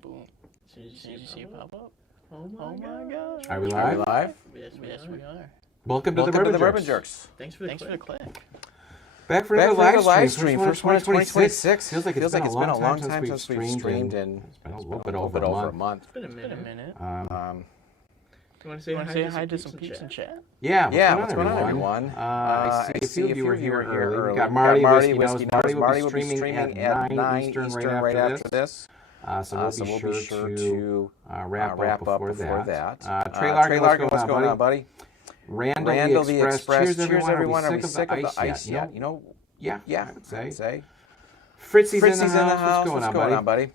boom. Did you see it pop up? Oh my gosh. Are we live? Yes, we are. Welcome to the Bourbon Jerks. Thanks for the click. Back for another live stream. First one in 2026. Feels like it's been a long time since we've streamed, and it's been a little bit over a month. It's been a minute. You want to say hi to some peeps in chat? Yeah, what's going on, everyone? I see a few of you were here early. We've got Marty, Whiskey knows. Marty will be streaming at 9 Eastern right after this. So we'll be sure to wrap up before that. Trey Larkin, what's going on, buddy? Randall the Express. Cheers, everyone. Are we sick of the ice yet? You know, yeah, I would say. Fritzy's in the house. What's going on, buddy?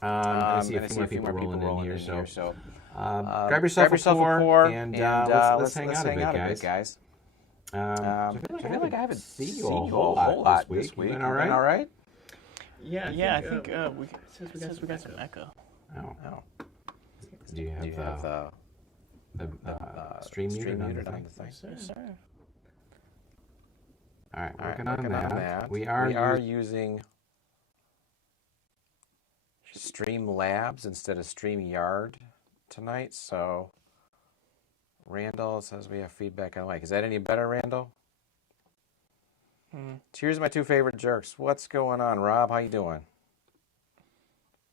I see a few more people rolling in here, so grab yourself a pour and let's hang out a bit, guys. I feel like I haven't seen you a whole lot this week. You been all right? Yeah, I think we got some echo. Oh. Do you have the stream muted on the thing? Yes, sir. All right, working on that. We are using Streamlabs instead of StreamYard tonight, so Randall says we have feedback on mic. Is that any better, Randall? Cheers, my two favorite jerks. What's going on, Rob? How you doing?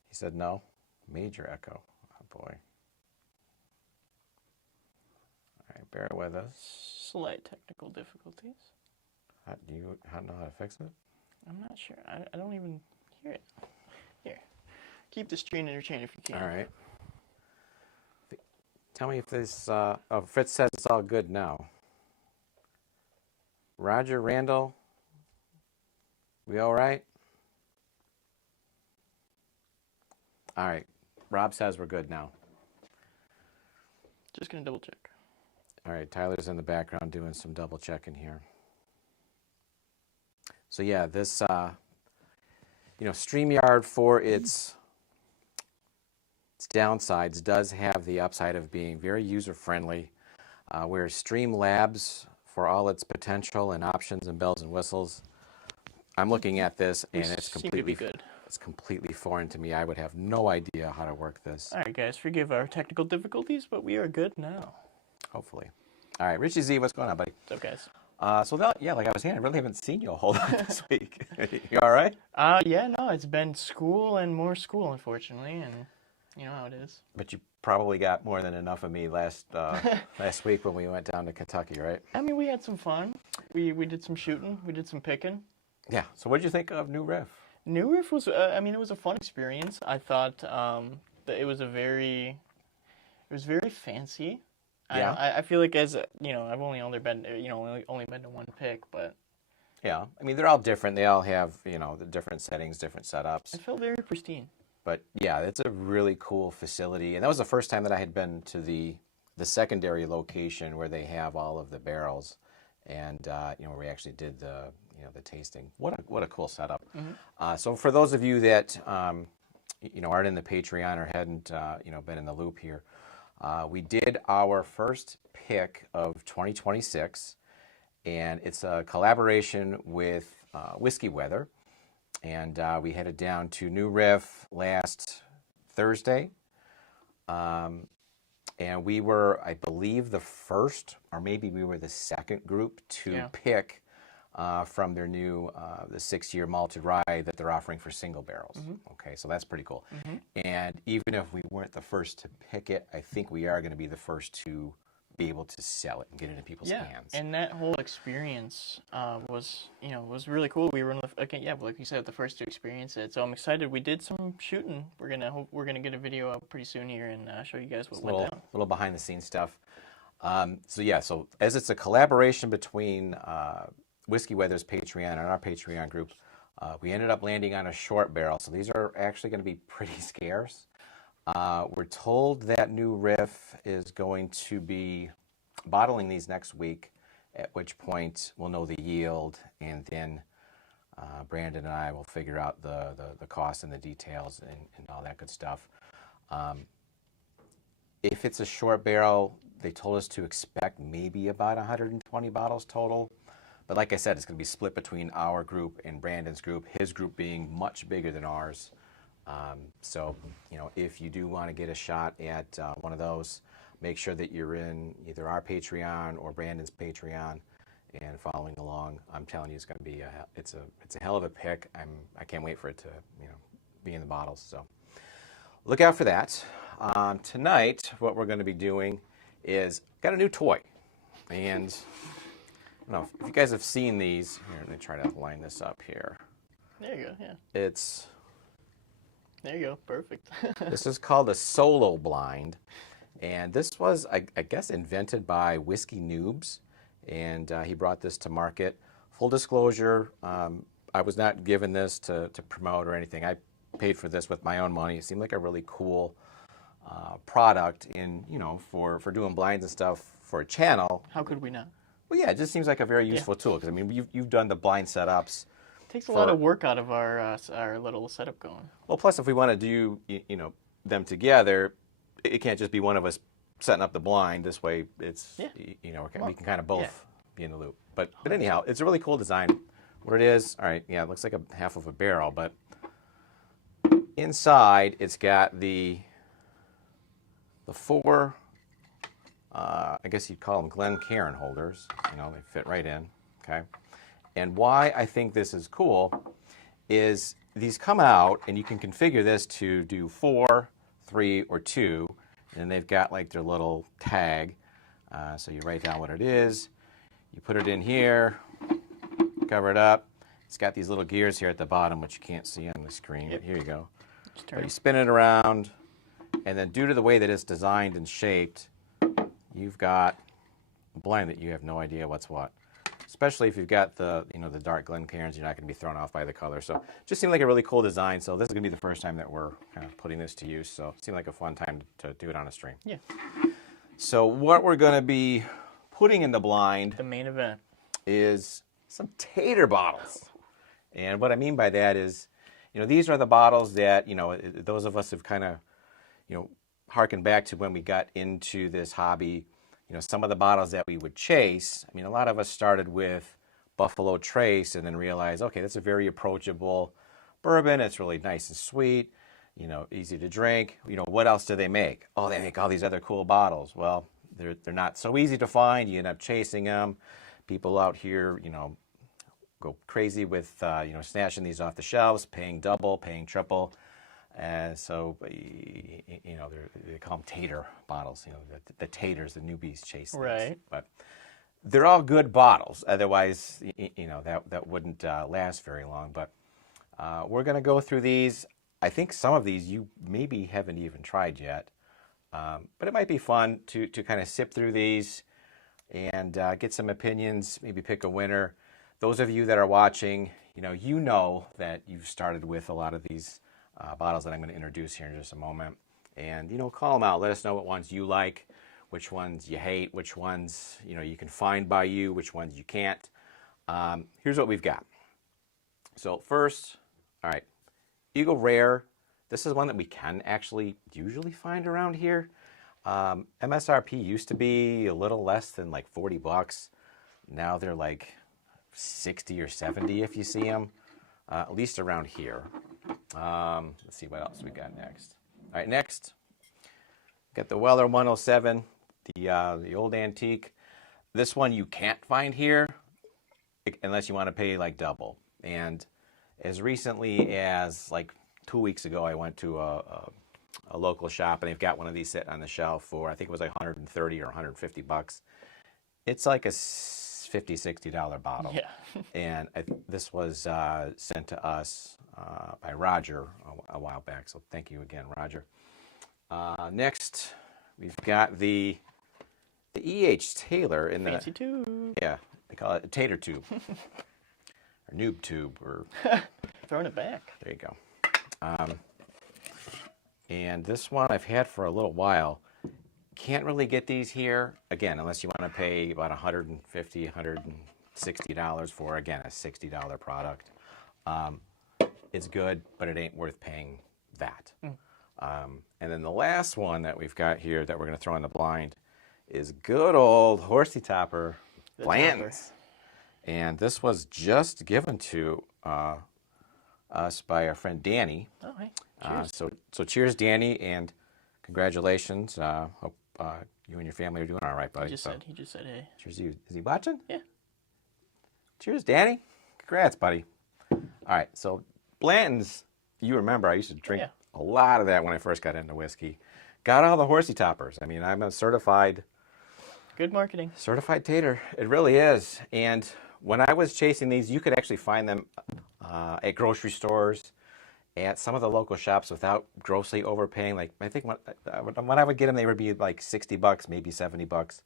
He said no. Major echo. Oh, boy. All right, bear with us. Slight technical difficulties. Do you know how to fix it? I'm not sure. I don't even hear it. Here. Keep the stream entertained if you can. All right. Tell me if this... Fritz says it's all good now. Roger, Randall, we all right? All right. Rob says we're good now. Just going to double check. All right. Tyler's in the background doing some double checking here. So yeah, this, StreamYard for its downsides does have the upside of being very user-friendly, whereas Streamlabs, for all its potential and options and bells and whistles, I'm looking at this and it's completely foreign to me. I would have no idea how to work this. All right, guys, forgive our technical difficulties, but we are good now. Hopefully. All right, Richie Z, what's going on, buddy? What's up, guys? Like I was saying, I really haven't seen you a whole lot this week. You all right? It's been school and more school, unfortunately, and you know how it is. But you probably got more than enough of me last week when we went down to Kentucky, right? I mean, we had some fun. We did some shooting. We did some picking. Yeah. So what did you think of New Riff? New Riff was, it was a fun experience. I thought that it was very fancy. Yeah. I feel like I've only been to one pick, but. Yeah. I mean, they're all different. They all have, the different settings, different setups. It felt very pristine. But yeah, it's a really cool facility. And that was the first time that I had been to the secondary location where they have all of the barrels. And, where we actually did the tasting. What a cool setup. Mm-hmm. So for those of you that, aren't in the Patreon or hadn't, been in the loop here, we did our first pick of 2026, and it's a collaboration with Whiskey Weather, and we headed down to New Riff last Thursday, and we were, I believe, the first, or maybe we were the second group to pick from their new the 6-year malted rye that they're offering for single barrels. Mm-hmm. Okay, so that's pretty cool. Mm-hmm. And even if we weren't the first to pick it, I think we are going to be the first to be able to sell it and get it in people's hands. And that whole experience was really cool. We were like you said, the first to experience it. So I'm excited. We did some shooting. We're gonna get a video up pretty soon here and show you guys what went down. A little behind the scenes stuff. So as it's a collaboration between Whiskey Weather's Patreon and our Patreon group, we ended up landing on a short barrel. So these are actually going to be pretty scarce. We're told that New Riff is going to be bottling these next week, at which point we'll know the yield, and then Brandon and I will figure out the cost and the details and all that good stuff. If it's a short barrel, they told us to expect maybe about 120 bottles total. But like I said, it's going to be split between our group and Brandon's group, his group being much bigger than ours. So, you know, if you do want to get a shot at one of those, make sure that you're in either our Patreon or Brandon's Patreon and following along. I'm telling you, it's going to be it's a hell of a pick. I can't wait for it to, you know, be in the bottles. So look out for that. Tonight, what we're going to be doing is got a new toy, and I don't know if you guys have seen these. Here, let me try to line this up here. There you go. Yeah. There you go. Perfect. This is called a solo blind, and this was, I guess, invented by Whiskey Noobs, and he brought this to market. Full disclosure, I was not given this to promote or anything. I paid for this with my own money. It seemed like a really cool product in, you know, for doing blinds and stuff for a channel. How could we not? Well, yeah, it just seems like a very useful tool, because I mean, you've done the blind setups. Takes a lot of work out of our little setup going. Well, plus if we want to do, you know, them together, it can't just be one of us setting up the blind. This way, it's, you know, we can kind of both be in the loop. But anyhow, it's a really cool design. What it is, all right, yeah, it looks like a half of a barrel, but inside it's got the four, I guess you'd call them Glencairn holders. You know, they fit right in, okay? And why I think this is cool is these come out, and you can configure this to do 4, 3, or 2, and they've got like their little tag. So you write down what it is, you put it in here, cover it up. It's got these little gears here at the bottom, which you can't see on the screen. But here you go. So you spin it around, and then due to the way that it's designed and shaped, you've got a blind that you have no idea what's what. Especially if you've got the, you know, the dark Glencairns, you're not going to be thrown off by the color. So it just seemed like a really cool design. So this is going to be the first time that we're kind of putting this to use. So it seemed like a fun time to do it on a stream. Yeah. So what we're going to be putting in the blind, the main event, is some Tater bottles. And what I mean by that is, you know, these are the bottles that, you know, those of us have kind of, you know, harkened back to when we got into this hobby. You know, some of the bottles that we would chase, I mean, a lot of us started with Buffalo Trace and then realized, okay, that's a very approachable bourbon. It's really nice and sweet, you know, easy to drink. You know, what else do they make? Oh, they make all these other cool bottles. Well, they're not so easy to find. You end up chasing them. People out here, you know, go crazy with, you know, snatching these off the shelves, paying double, paying triple. And so, you know, they call them Tater bottles, you know, the taters, the newbies chase things. Right. But they're all good bottles. Otherwise, you know, that wouldn't last very long. But we're going to go through these. I think some of these you maybe haven't even tried yet. But it might be fun to kind of sip through these and get some opinions, maybe pick a winner. Those of you that are watching, you know that you've started with a lot of these bottles that I'm going to introduce here in just a moment. And, call them out. Let us know what ones you like, which ones you hate, which ones, you can find by you, which ones you can't. Here's what we've got. So first, all right, Eagle Rare. This is one that we can actually usually find around here. MSRP used to be a little less than like $40. Now they're like 60 or 70 if you see them, at least around here. Let's see what else we got next. All right, next, got the Weller 107, the old antique. This one you can't find here unless you want to pay like double. And as recently as like 2 weeks ago, I went to a local shop and they've got one of these sitting on the shelf for, I think it was like 130 or 150 bucks. It's like a $50, $60 bottle. Yeah. And this was sent to us by Roger a while back. So thank you again, Roger. Next, we've got the E.H. Taylor in the fancy tube. Yeah, they call it a Tater tube or noob tube or throwing it back. There you go. And this one I've had for a little while. Can't really get these here, again, unless you want to pay about $150, $160 for, again, a $60 product. It's good, but it ain't worth paying that. And then the last one that we've got here that we're going to throw in the blind is good old Horsey Topper Blanton's. And this was just given to us by our friend Danny. Oh, hey. So cheers, Danny, and congratulations. Hope you and your family are doing all right, buddy. He just said, hey. Cheers to you. Is he watching? Yeah. Cheers, Danny. Congrats, buddy. All right, so Blanton's, you remember I used to drink a lot of that when I first got into whiskey. Got all the horsey toppers. I mean, I'm a certified... Good marketing. Certified Tater. It really is. And when I was chasing these, you could actually find them at grocery stores, at some of the local shops without grossly overpaying. Like, I think when I would get them, they would be like $60, maybe $70.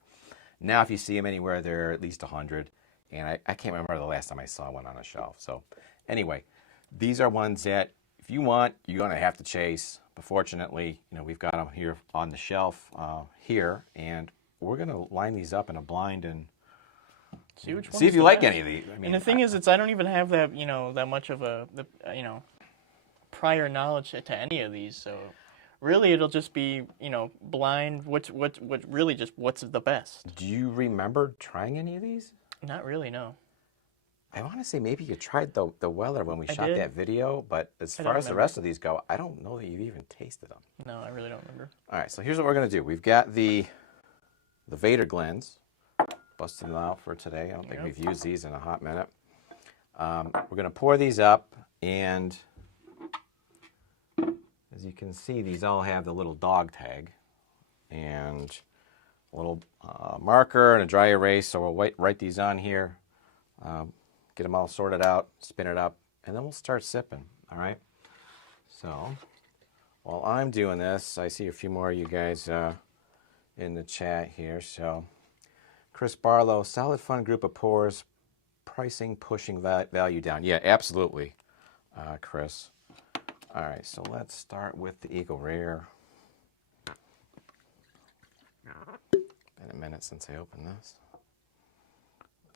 Now, if you see them anywhere, they're at least $100. And I can't remember the last time I saw one on a shelf. So anyway, these are ones that if you want, you're going to have to chase. But fortunately, you know, we've got them here on the shelf here, and we're going to line these up in a blind and see if you like any of these. I mean, and the thing is, I don't even have that, you know, that much of prior knowledge to any of these. So really, it'll just be, you know, blind. What's the best? Do you remember trying any of these? Not really, no. I want to say maybe you tried the Weller when we shot did. that video, but as far as the rest of these go, I don't know that you've even tasted them. No, I really don't remember. All right, so here's what we're going to do. We've got the Vader Glens, busting them out for today. I don't think we've used these in a hot minute. We're going to pour these up, and as you can see, these all have the little dog tag and a little marker and a dry erase, so we'll write these on here. Get them all sorted out, spin it up, and then we'll start sipping, all right? So while I'm doing this, I see a few more of you guys in the chat here. So Chris Barlow, solid fun group of pours, pricing pushing value down. Yeah, absolutely, Chris. All right, so let's start with the Eagle Rare. Been a minute since I opened this.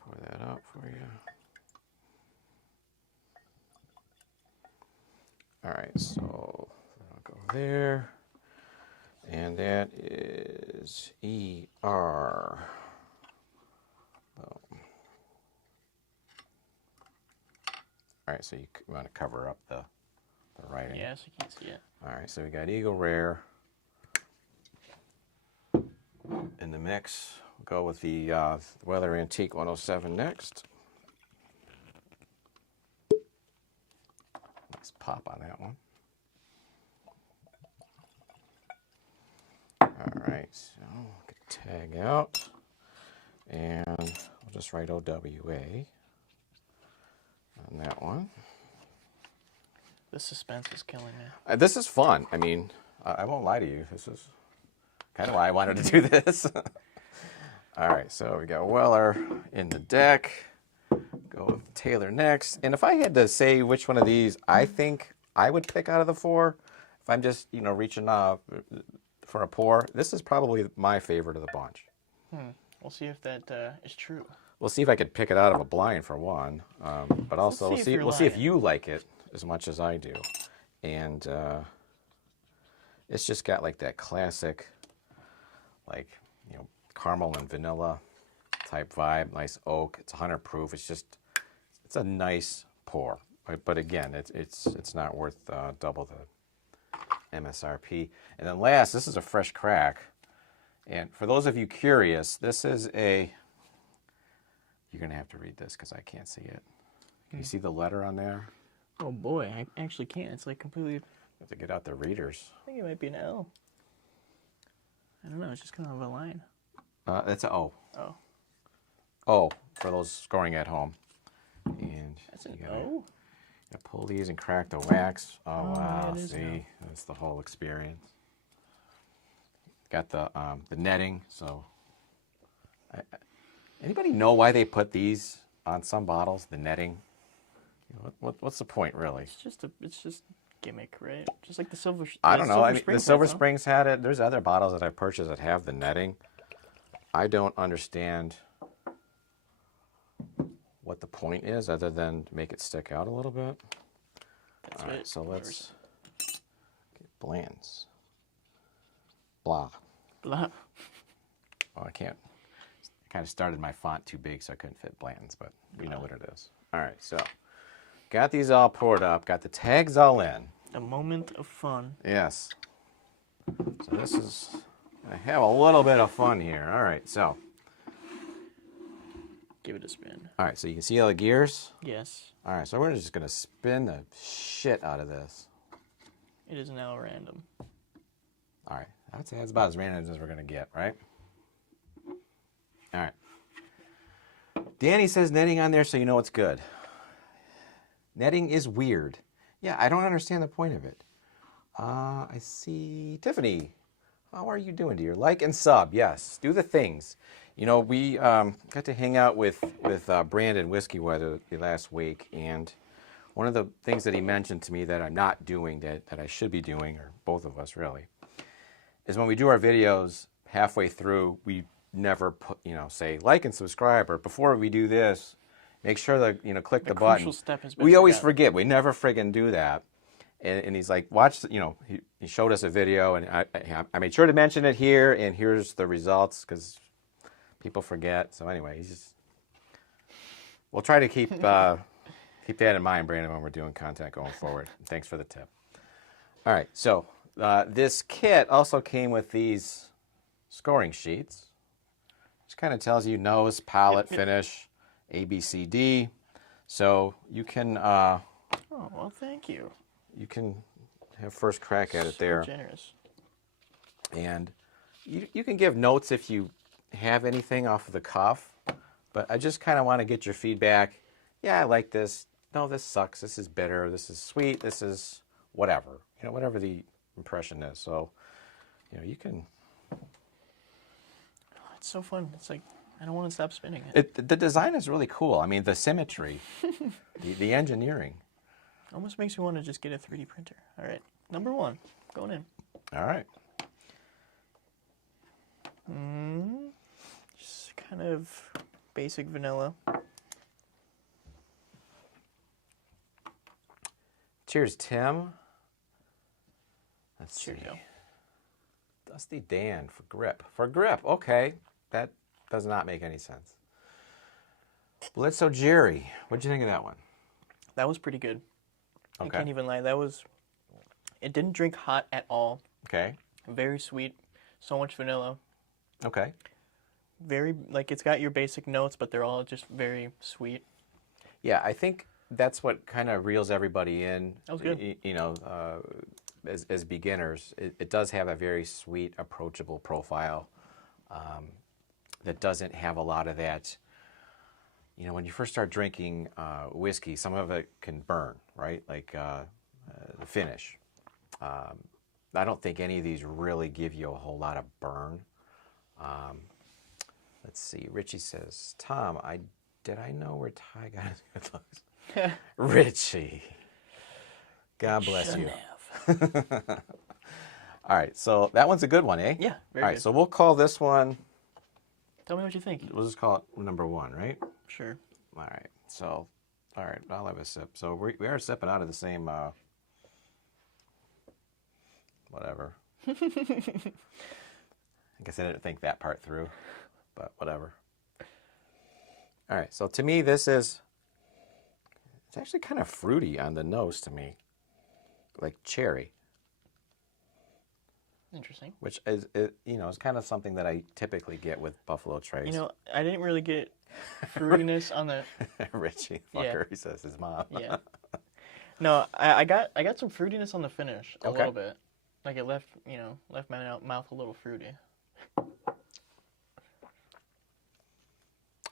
Pour that up for you. All right, so I'll go there. And that is ER. Boom. All right, so you want to cover up the writing. Yeah, so you can't see it. All right, so we got Eagle Rare in the mix. We'll go with the Weather Antique 107 next. Nice pop on that one. All right, so get the tag out, and we'll just write OWA on that one. The suspense is killing me. This is fun. I mean, I won't lie to you. This is kind of why I wanted to do this. All right, so we got Weller in the deck. Go with Taylor next. And if I had to say which one of these I think I would pick out of the four, if I'm just, you know, reaching for a pour, this is probably my favorite of the bunch. We'll see if that is true. We'll see if I could pick it out of a blind for one, but also we'll see if you like it as much as I do. And it's just got like that classic, like, you know, caramel and vanilla type vibe, nice oak. It's 100 proof. It's a nice pour. But again, it's not worth double the MSRP. And then last, this is a fresh crack. And for those of you curious, this is you're going to have to read this because I can't see it. Can you see the letter on there? Oh boy, I actually can't. It's like completely... You have to get out the readers. I think it might be an L. I don't know, it's just kind of a line. That's an O. Oh. O, for those scoring at home. And That's an you O? gotta pull these and crack the wax. Oh, wow, it is see? That's the whole experience. Got the netting, so... Anybody know why they put these on some bottles, the netting? What's the point, really? It's just gimmick, right? Just like the Silver. I don't know. I mean, the Silver Springs Springs had it. There's other bottles that I've purchased that have the netting. I don't understand what the point is, other than to make it stick out a little bit. That's All right. right, so let's get Bland's. Blah. Blah. Oh, I can't. I kind of started my font too big, so I couldn't fit Bland's, but you know what it is. All right, so got these all poured up, got the tags all in. A moment of fun. Yes. So this is, I have a little bit of fun here. All right, so. Give it a spin. All right, so you can see all the gears? Yes. All right, so we're just going to spin the shit out of this. It is now random. All right, I'd say that's about as random as we're going to get, right? All right. Danny says netting on there so you know it's good. Netting is weird. Yeah, I don't understand the point of it. I see Tiffany. How are you doing, dear? Like and sub, yes. Do the things. You know, we got to hang out with Brandon Whiskey Weather last week, and one of the things that he mentioned to me that I'm not doing that I should be doing, or both of us really, is when we do our videos halfway through, we never put, say like and subscribe, or before we do this, make sure that, click the button. Crucial step has been We always forget. We never friggin' do that. And he's like, watch, he showed us a video, and I made sure to mention it here, and here's the results, because people forget. So anyway, we'll try to keep that in mind, Brandon, when we're doing content going forward. Thanks for the tip. All right, so this kit also came with these scoring sheets, which kind of tells you nose, palate, finish, A, B, C, D. So you can... oh, well, thank you. You can have first crack at it there. Generous. And you can give notes if you have anything off of the cuff, but I just kind of want to get your feedback. Yeah, I like this. No, this sucks. This is bitter. This is sweet. This is whatever. Whatever the impression is. So, you can... It's so fun. It's like, I don't want to stop spinning it. The design is really cool. I mean, the symmetry, the engineering. Almost makes me want to just get a 3D printer. All right, number 1, going in. All right. Just kind of basic vanilla. Cheers, Tim. Let's see. Cheerio. Dusty Dan for grip. For grip, okay. That does not make any sense. Blitzo Jerry, what'd you think of that one? That was pretty good. Okay. I can't even lie. It didn't drink hot at all. Okay. Very sweet. So much vanilla. Okay. Very, it's got your basic notes, but they're all just very sweet. Yeah, I think that's what kind of reels everybody in. That was good. As beginners, it does have a very sweet, approachable profile that doesn't have a lot of that. When you first start drinking whiskey, some of it can burn, right? Like the finish. I don't think any of these really give you a whole lot of burn. Let's see. Richie says, Tom, did I know where Ty got his good looks? Richie. God bless you. All right, so that one's a good one, eh? Yeah, very All right, good. so we'll call this one... Tell me what you think. We'll just call it number 1, right? Sure. All right, so... All right, I'll have a sip. So we are sipping out of the same... whatever. I guess I didn't think that part through, but whatever. All right, so to me, this is... It's actually kind of fruity on the nose to me. Like cherry. Interesting. Which is kind of something that I typically get with Buffalo Trace. I didn't really get fruitiness on the... Richie, fucker, he says his mom. Yeah. No, I got some fruitiness on the finish, a little bit. Like it left my mouth a little fruity.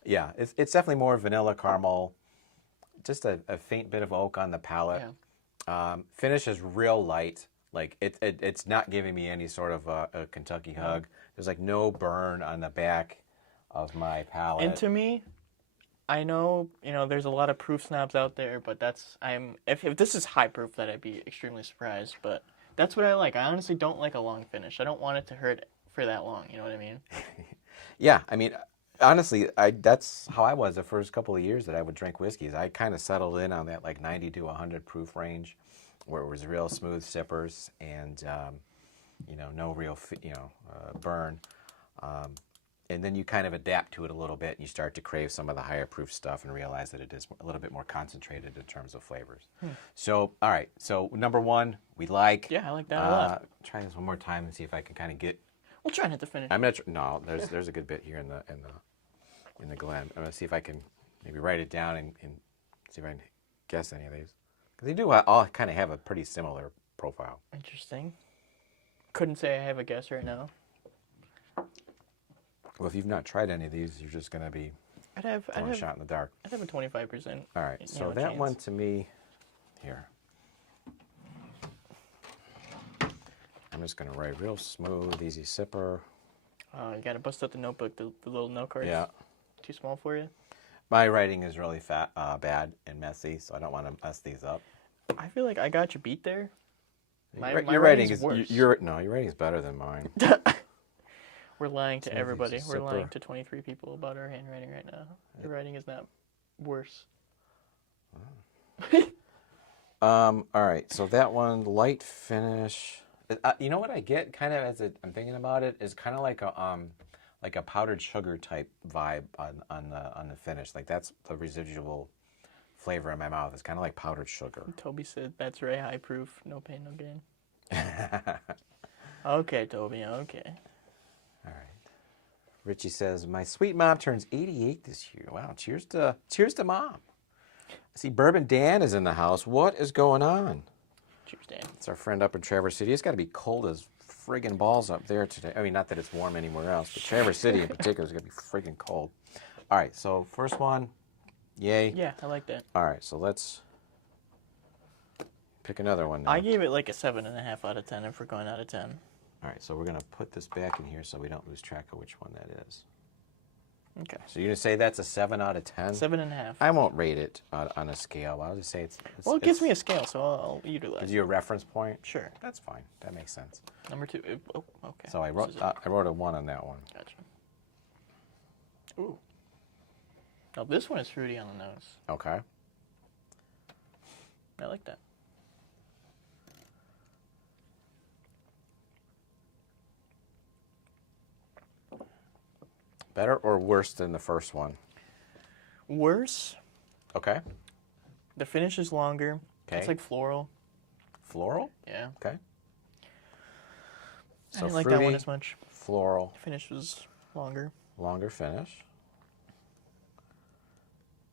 Yeah, it's definitely more vanilla caramel. Just a faint bit of oak on the palate. Yeah. Finish is real light. Like it's not giving me any sort of a Kentucky hug. There's like no burn on the back of my palate. And to me, I know there's a lot of proof snobs out there, but if this is high proof, that I'd be extremely surprised. But that's what I like. I honestly don't like a long finish. I don't want it to hurt for that long. You know what I mean? Yeah, I mean, honestly, that's how I was the first couple of years that I would drink whiskeys. I kind of settled in on that like 90 to 100 proof range, where it was real smooth sippers and no real burn. and then you kind of adapt to it a little bit, and you start to crave some of the higher proof stuff and realize that it is a little bit more concentrated in terms of flavors. So, all right. So, number one, we like. Yeah, I like that a lot. Try this one more time and see if I can kind of get. We'll try not to finish. I'm gonna. No, there's a good bit here in the Glen. I'm gonna see if I can maybe write it down and see if I can guess any of these, because they do all kind of have a pretty similar profile. Interesting. Couldn't say I have a guess right now. Well, if you've not tried any of these, you're just going to be a shot in the dark. I'd have a 25%. All right, so that one to me, here. I'm just going to write real smooth, easy sipper. You got to bust out the notebook, the little note cards. Yeah. Too small for you? My writing is really bad and messy, so I don't want to mess these up. I feel like I got you beat there. Your writing is worse. Your writing is better than mine. We're lying to everybody. We're lying to 23 people about our handwriting right now. Your writing is not worse. All right, so that one, light finish. You know what I get kind of as I'm thinking about it is kind of like a powdered sugar type vibe on the finish. Like that's the residual flavor in my mouth. It's kind of like powdered sugar. Toby said that's very high proof. No pain, no gain. Okay, Toby. Okay. All right. Richie says, my sweet mom turns 88 this year. Wow, cheers to mom. I see Bourbon Dan is in the house. What is going on? Cheers, Dan. It's our friend up in Traverse City. It's got to be cold as friggin' balls up there today. I mean, not that it's warm anywhere else, but Traverse City in particular is going to be friggin' cold. All right, so first one, yay. Yeah, I like that. All right, so let's pick another one now. I gave it like a 7.5 out of 10 if we're going out of 10. All right, so we're going to put this back in here so we don't lose track of which one that is. Okay. So you're going to say that's a 7 out of 10? 7.5. I won't rate it on a scale. I'll just say it's well, it gives me a scale, so I'll utilize it. Gives you a reference point? Sure. That's fine. That makes sense. Number 2. Oh, okay. So I wrote a 1 on that one. Gotcha. Ooh. Now this one is fruity on the nose. Okay. I like that. Better or worse than the first one? Worse. Okay. The finish is longer. Okay. It's like floral. Floral? Yeah. Okay. I didn't like that one as much. Floral. The finish was longer. Longer finish.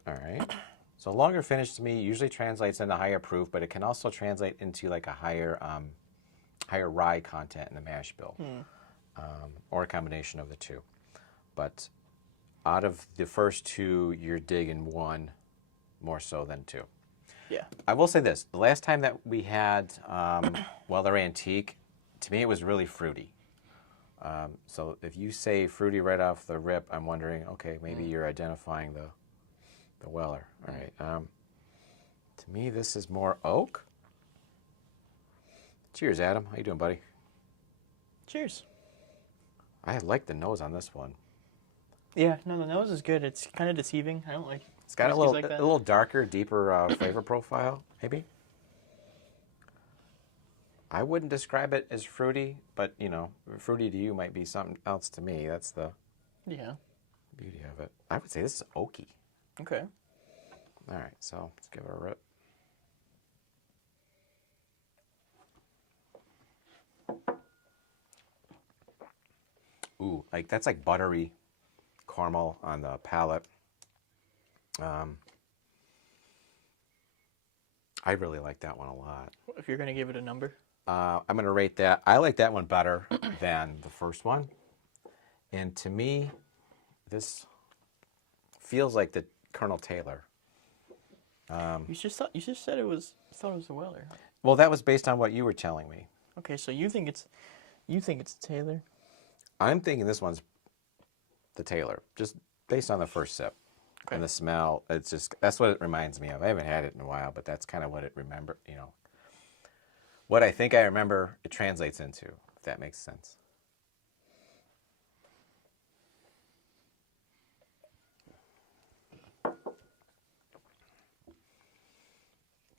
All right. So longer finish to me usually translates into higher proof, but it can also translate into like a higher rye content in the mash bill, or a combination of the two. But out of the first two, you're digging one more so than two. Yeah. I will say this. The last time that we had Weller Antique, to me it was really fruity. So if you say fruity right off the rip, I'm wondering, okay, maybe you're identifying the Weller. All right. To me, this is more oak. Cheers, Adam. How you doing, buddy? Cheers. I like the nose on this one. Yeah, no, the nose is good. It's kind of deceiving. I don't like It's got a like little darker, deeper flavor profile, maybe. I wouldn't describe it as fruity, but, you know, fruity to you might be something else to me. That's the beauty of it. I would say this is oaky. Okay. All right, so let's give it a rip. Ooh, like that's like buttery caramel on the palate. I really like that one a lot. If you're going to give it a number? I'm going to rate that. I like that one better than the first one. And to me, this feels like the Colonel Taylor. You just said it was the Weller. Well, that was based on what you were telling me. Okay, so you think it's Taylor? I'm thinking this one's the Taylor, just based on the first sip. Okay. And the smell. It's just, that's what it reminds me of. I haven't had it in a while, but that's kind of what it what I think I remember it translates into, if that makes sense.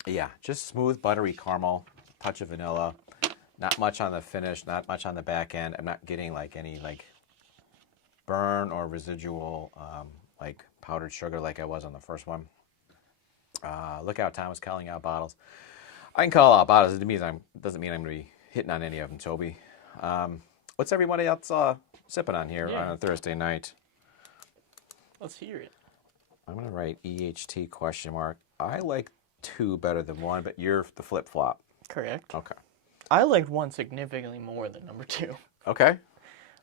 Yeah, just smooth, buttery caramel, touch of vanilla. Not much on the finish, not much on the back end. I'm not getting like any burn or residual like powdered sugar like I was on the first one. Look out, Thomas, calling out bottles. I can call out bottles. It doesn't mean I'm going to be hitting on any of them, Toby. What's everybody else sipping on here on a Thursday night? Let's hear it. I'm going to write EHT question mark. I like 2 better than 1, but you're the flip-flop. Correct. Okay. I liked 1 significantly more than number 2. Okay.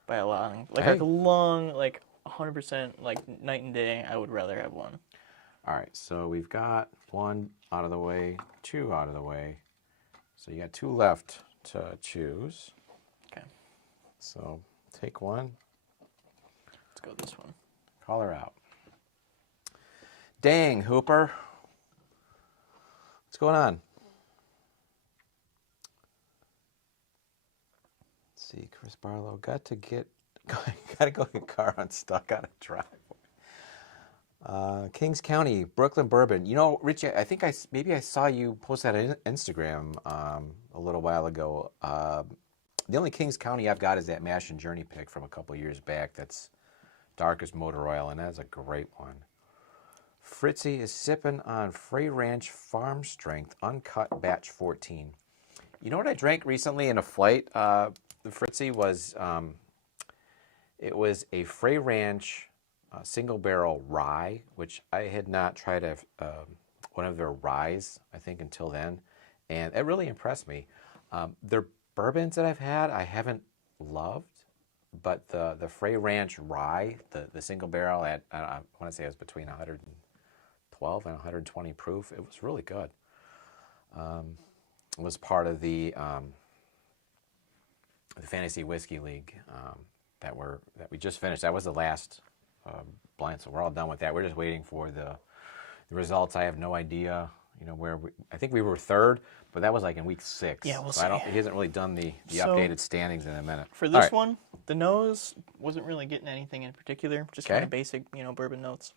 By a lot. Like a long, like 100%, like night and day, I would rather have 1. All right, so we've got 1 out of the way, 2 out of the way. So you got 2 left to choose. Okay. So take 1. Let's go with this one. Call her out. Dang, Hooper. What's going on? Let's see, Chris Barlow, got to go get car unstuck on a driveway. Kings County, Brooklyn Bourbon. You know, Richie, I think maybe I saw you post that on Instagram a little while ago. The only Kings County I've got is that Mash and Journey pick from a couple years back. That's dark as motor oil, and that's a great one. Fritzy is sipping on Frey Ranch Farm Strength Uncut Batch 14. You know what I drank recently in a flight? The Fritzy was, it was a Frey Ranch single barrel rye, which I had not tried one of their ryes, I think, until then, and it really impressed me. Their bourbons that I've had, I haven't loved, but the Frey Ranch rye, the single barrel at, I want to say it was between 112 and 120 proof. It was really good. It was part of the Fantasy Whiskey League that we just finished. That was the last blind, so we're all done with that. We're just waiting for the results. I have no idea, you know, I think we were 3rd, but that was like in week 6. Yeah, we'll see. He hasn't really done the updated standings in a minute. For this one, the nose wasn't really getting anything in particular, just kind of basic, you know, bourbon notes.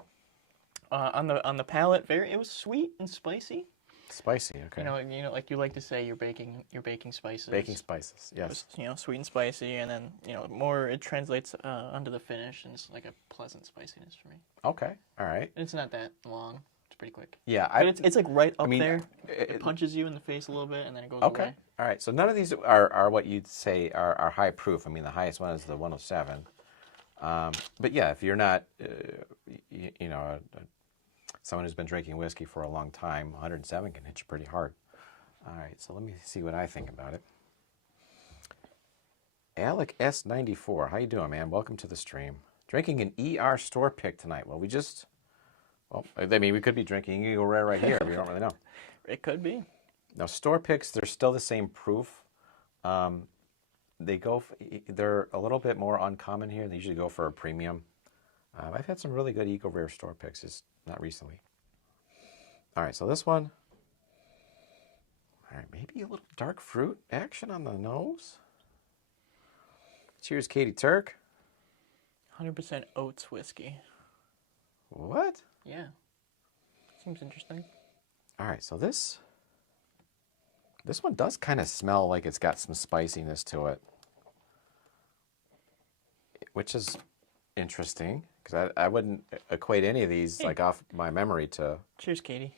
On the palate, it was sweet and spicy. Spicy, okay. You know, like you like to say, you're baking spices. Baking spices, yes. It was, you know, sweet and spicy, and then, you know, more it translates onto the finish, and it's like a pleasant spiciness for me. Okay, all right. And it's not that long. It's pretty quick. Yeah, but it's like right up there. It punches you in the face a little bit, and then it goes away. All right. So none of these are what you'd say are high proof. I mean, the highest one is the 107. But yeah, if you're not, you know, someone who's been drinking whiskey for a long time, 107 can hit you pretty hard. All right, so let me see what I think about it. Alec S94, how you doing, man? Welcome to the stream. Drinking an ER store pick tonight. Well, I mean, we could be drinking Eagle Rare right here. We don't really know. It could be. Now, store picks, they're still the same proof. They're a little bit more uncommon here. They usually go for a premium. I've had some really good Eco Rare store picks, just not recently. All right, so this one. All right, maybe a little dark fruit action on the nose. Cheers, Katie Turk. 100% oats whiskey. What? Yeah. Seems interesting. All right, so this one does kind of smell like it's got some spiciness to it, which is interesting because I wouldn't equate any of these like off my memory to. Cheers, Katie.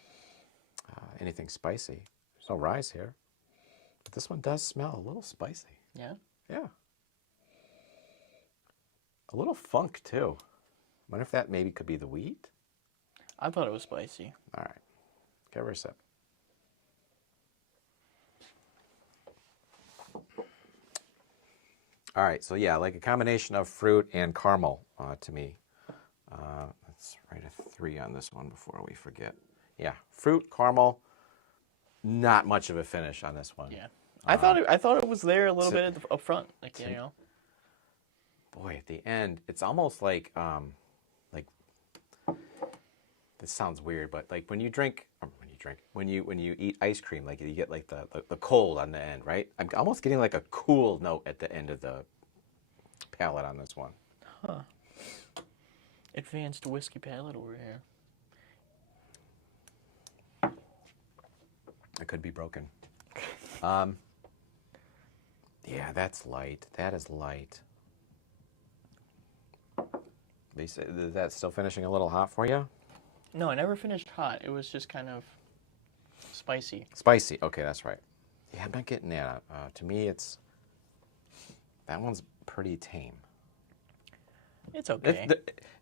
Anything spicy. There's no rise here, but this one does smell a little spicy. Yeah. Yeah. A little funk too. Wonder if that maybe could be the wheat. I thought it was spicy. All right, give her a sip. All right, so yeah, like a combination of fruit and caramel to me. Let's write a 3 on this one before we forget. Yeah, fruit, caramel, not much of a finish on this one. Yeah, I thought it was there a little bit up front, like you know. Boy, at the end, it's almost like this sounds weird, but like when you eat ice cream, like you get like the cold on the end, right? I'm almost getting like a cool note at the end of the palate on this one. Huh. Advanced whiskey palate over here. It could be broken. Yeah, that's light. That is light. Is that still finishing a little hot for you? No, it never finished hot. It was just kind of spicy. Spicy. Okay, that's right. Yeah, I'm not getting that. To me, that one's pretty tame. It's okay.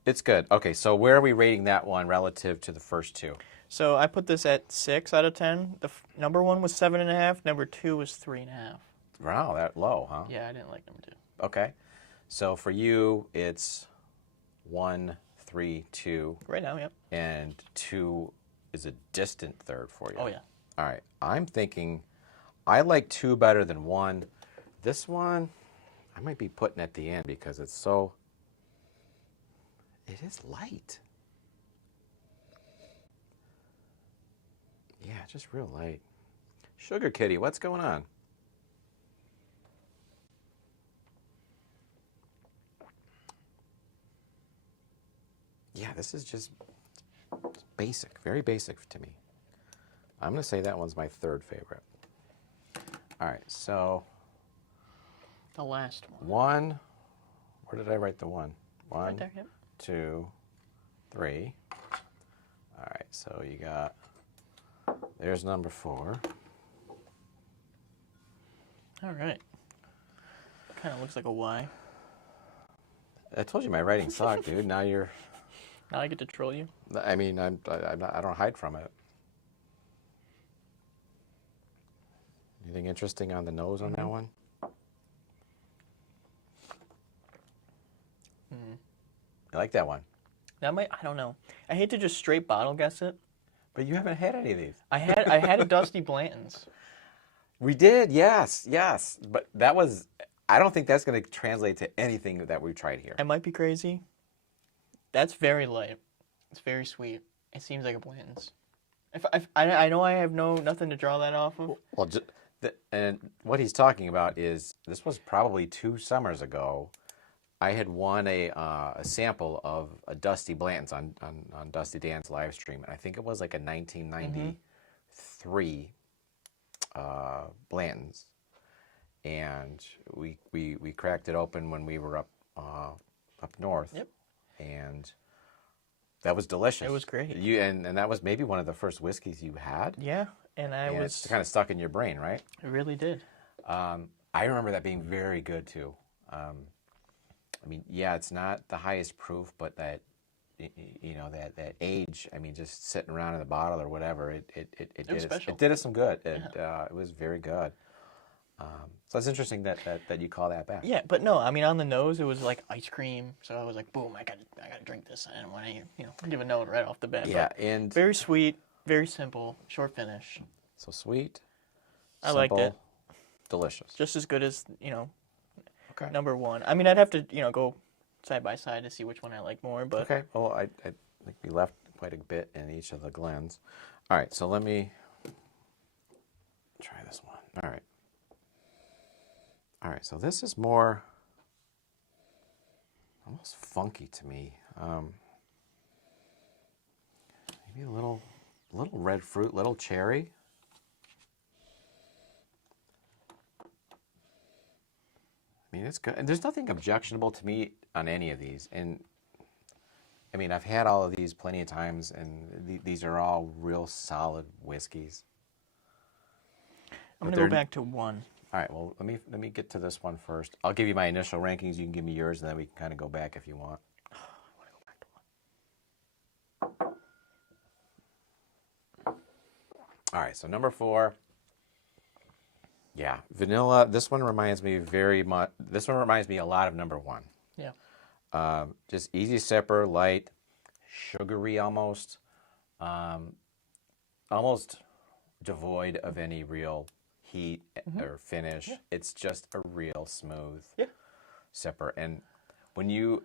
It's good. Okay, so where are we rating that one relative to the first two? So I put this at 6 out of 10. The number 1 was 7.5. Number 2 was 3.5. Wow, that low, huh? Yeah, I didn't like number 2. Okay. So for you, it's 1, 3, 2. Right now, yep. And 2 is a distant third for you. Oh, yeah. All right. I'm thinking I like 2 better than 1. This one, I might be putting at the end because it is light. Yeah, just real light. Sugar Kitty, what's going on? Yeah, this is just basic, very basic to me. I'm going to say that one's my third favorite. All right, so the last one. 1, where did I write the 1? 1, right there, yep. 2, 3. All right, so you got, there's number 4. All right. Kind of looks like a Y. I told you my writing sucked, dude. Now you're... Now I get to troll you. I mean, I don't hide from it. Anything interesting on the nose on that one? I like that one. That might, I don't know. I hate to just straight bottle guess it. But you haven't had any of these. I had a Dusty Blanton's. We did, yes. But that was, I don't think that's going to translate to anything that we've tried here. I might be crazy. That's very light. It's very sweet. It seems like a Blanton's. I know I have nothing to draw that off of. Well, and what he's talking about is, this was probably 2 summers ago. I had won a sample of a Dusty Blanton's on Dusty Dan's live stream, and I think it was like a 1993 Blanton's, and we cracked it open when we were up north. Yep. And that was delicious. It was great. And that was maybe one of the first whiskeys you had. Yeah, and it's kind of stuck in your brain, right? It really did. I remember that being very good too. I mean, yeah, it's not the highest proof, but that that age. I mean, just sitting around in the bottle or whatever, it did us some good. It was very good. So it's interesting that you call that back. Yeah, but no, I mean, on the nose, it was like ice cream. So I was like, boom, I gotta drink this. I didn't want to, give a note right off the bat. Yeah, but and very sweet, very simple, short finish. So sweet. I liked it. Delicious. Just as good as okay. number 1. I mean, I'd have to go side by side to see which one I like more. But okay. Well, I think we left quite a bit in each of the Glens. All right, so let me try this one. All right, so this is more almost funky to me. Maybe a little red fruit, little cherry. I mean, it's good. And there's nothing objectionable to me on any of these. And I mean, I've had all of these plenty of times, and these are all real solid whiskeys. I'm going to go back to 1. All right, well, let me get to this one first. I'll give you my initial rankings. You can give me yours, and then we can kind of go back if you want. I want to go back to 1. All right, so number 4. Yeah, vanilla. This one reminds me very much. This one reminds me a lot of number 1. Yeah. Just easy sipper, light, sugary almost, almost devoid of any real heat or finish. Yeah. It's just a real smooth sipper. And when you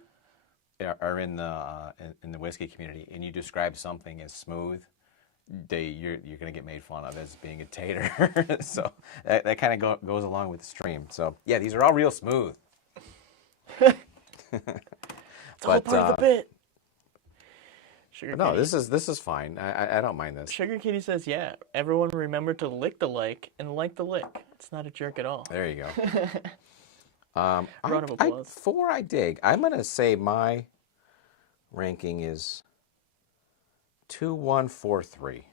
are in the whiskey community and you describe something as smooth, you're going to get made fun of as being a tater. So that kind of goes along with the stream. So yeah, these are all real smooth. It's all part of the bit. Sugar no, Kitty. this is fine. I don't mind this. Sugar Kitty says, yeah, everyone remember to lick the like and like the lick. It's not a jerk at all. There you go. Round of applause. 4 I dig. I'm going to say my ranking is 2143,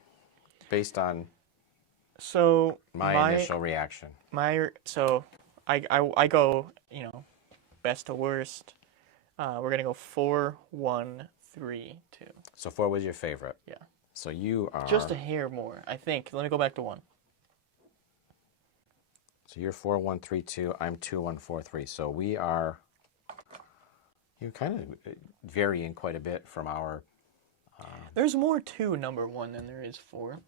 based on my initial reaction. So I go, best to worst. We're gonna go 4, 1, 3, 2. So 4 was your favorite. Yeah. So you are just a hair more, I think. Let me go back to 1. So you're 4, 1, 3, 2. I'm 2, 1, 4, 3. So you're kind of varying quite a bit from our. There's more to number 1 than there is 4.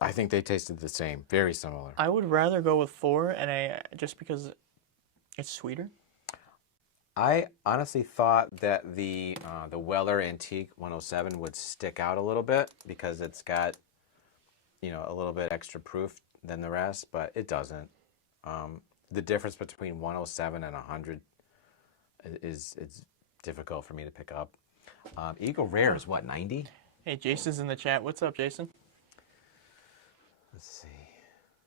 I think they tasted the same, very similar. I would rather go with 4, just because it's sweeter. I honestly thought that the Weller Antique 107 would stick out a little bit because it's got, a little bit extra proof than the rest, but it doesn't. The difference between 107 and 100 is difficult for me to pick up. Eagle Rare is what, 90? Hey, Jason's in the chat. What's up, Jason? Let's see.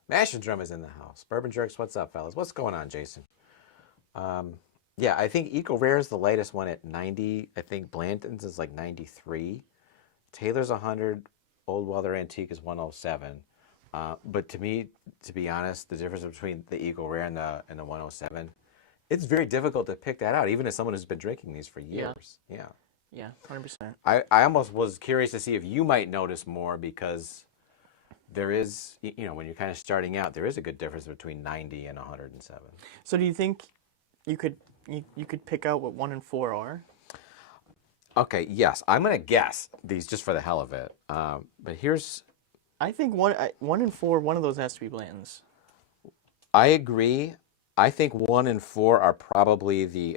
Mash and Drum is in the house. Bourbon Jerks, what's up, fellas? What's going on, Jason? Yeah, I think Eagle Rare is the lightest one at 90. I think Blanton's is like 93. Taylor's 100. Old Weller Antique is 107. But to me, to be honest, the difference between the Eagle Rare and the 107, it's very difficult to pick that out, even as someone who's been drinking these for years. Yeah. Yeah, 100%. I almost was curious to see if you might notice more, because there is, when you're kind of starting out, there is a good difference between 90 and 107. So do you think you could pick out what 1 and 4 are? Okay, yes. I'm going to guess these just for the hell of it. But here's... I think 1 and 4, one of those has to be Blanton's. I agree. I think 1 and 4 are probably the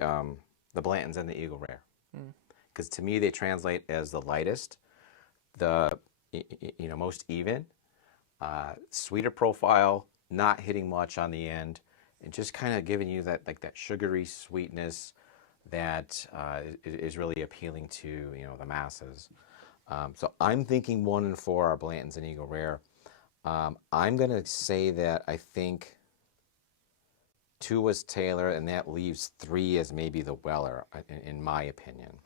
Blantons and the Eagle Rare. Because to me, they translate as the lightest, the most even, sweeter profile, not hitting much on the end, and just kind of giving you that sugary sweetness that is really appealing to the masses. So I'm thinking 1 and 4 are Blanton's and Eagle Rare. I'm going to say that I think 2 was Taylor, and that leaves 3 as maybe the Weller, in my opinion.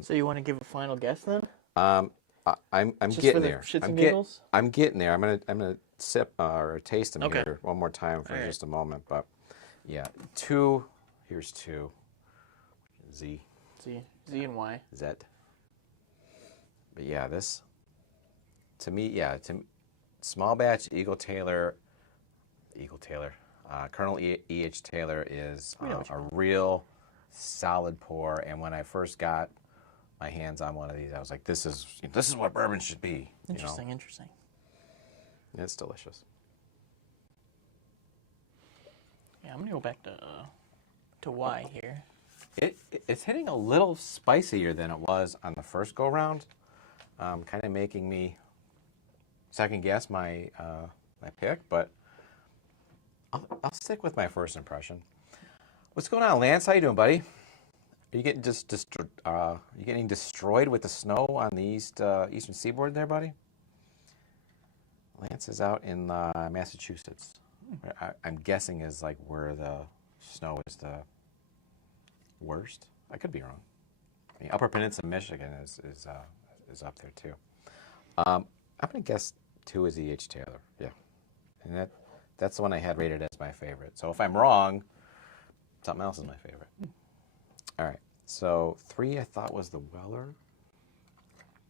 So you want to give a final guess then? I'm Just getting for the there. shits and giggles? I'm getting there. I'm gonna sip or taste them Okay. here one more time for All right. just a moment. But yeah, 2. Here's 2. Z and Y. Z. But yeah, this to me, small batch Colonel E.H. Taylor is a real solid pour. And when I first got my hands on one of these, I was like, this is what bourbon should be. Interesting. It's delicious. Yeah, I'm gonna go back to Y here. It's hitting a little spicier than it was on the first go round, kind of making me second guess my pick, but I'll stick with my first impression. What's going on, Lance? How you doing, buddy? Are you getting getting destroyed with the snow on the eastern seaboard there, buddy? Lance is out in Massachusetts. I'm guessing is like where the snow is the worst. I could be wrong. I mean, Upper Peninsula, Michigan is up there too. I'm gonna guess 2 is E.H. Taylor. Yeah, and that's the one I had rated as my favorite. So if I'm wrong, something else is my favorite. All right. So 3 I thought was the Weller.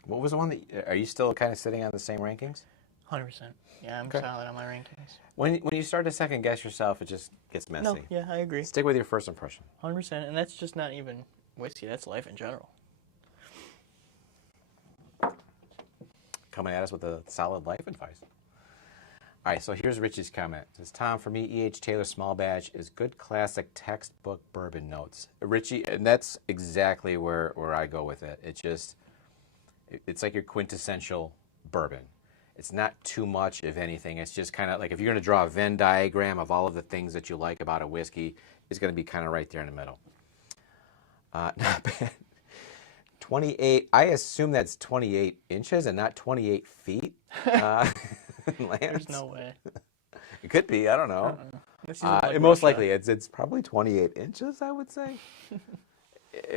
What was the one that? Are you still kind of sitting on the same rankings? 100%. Yeah, I'm solid on my rankings. When you start to second guess yourself, it just gets messy. No, yeah, I agree. Stick with your first impression. 100%, and that's just not even whiskey. That's life in general. Coming at us with a solid life advice. All right, so here's Richie's comment. It says, Tom, for me, E.H. Taylor Small Batch is good classic textbook bourbon notes. Richie, and that's exactly where I go with it. It's like your quintessential bourbon. It's not too much, if anything. It's just kind of like if you're going to draw a Venn diagram of all of the things that you like about a whiskey, it's going to be kind of right there in the middle. Not bad. 28, I assume that's 28 inches and not 28 feet. There's no way. It could be, I don't know. This is like most likely, it's probably 28 inches, I would say.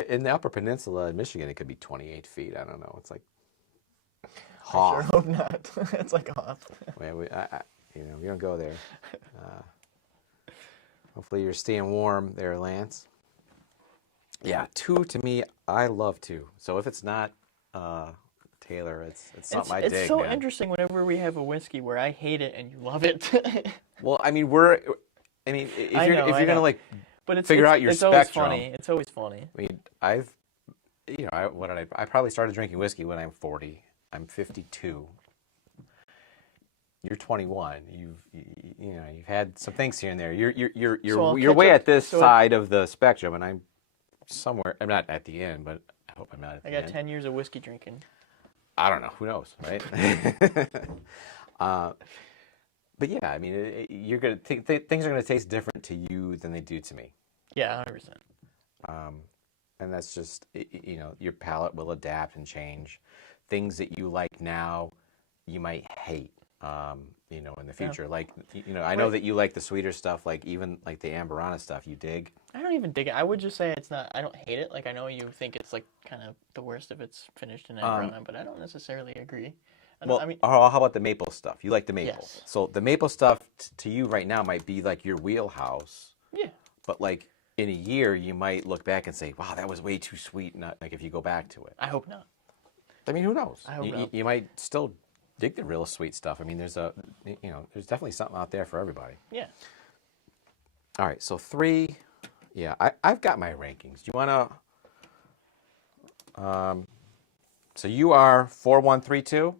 in the Upper Peninsula in Michigan, it could be 28 feet. I don't know. It's like I sure Hoth. hope not. It's like Hoth. Man, we don't go there. Hopefully you're staying warm there, Lance. Yeah, 2 to me, I love 2. So if it's not Taylor, it's something I dig, It's so man. interesting whenever we have a whiskey where I hate it and you love it. Well, I mean, if you're gonna like figure out your it's spectrum. It's always funny. I mean, I probably started drinking whiskey when I'm 40. I'm 52. You're 21. You've had some things here and there. You're way at this side of the spectrum, and I'm somewhere. I'm not at the end, but I hope I'm not at the end. I got 10 years of whiskey drinking. I don't know. Who knows, right? But yeah, I mean, you're gonna things are gonna taste different to you than they do to me. Yeah, 100%. And that's just your palate will adapt and change. Things that you like now, you might hate. In the future, Yeah. like I know that you like the sweeter stuff, like even like the Amberana stuff. You dig? I don't even dig it. I would just say it's not. I don't hate it. Like I know you think it's like kind of the worst if it's finished in Amberana, but I don't necessarily agree. Well, how about the maple stuff? You like the maple, Yes. So the maple stuff to you right now might be like your wheelhouse. Yeah. But like in a year, you might look back and say, "Wow, that was way too sweet." Not like if you go back to it. I hope not. I mean, who knows? I hope not. You might still dig the real sweet stuff. I mean, there's there's definitely something out there for everybody. Yeah. All right, so 3. Yeah, I've got my rankings. Do you want to? So you are 4, 1, 3, 2.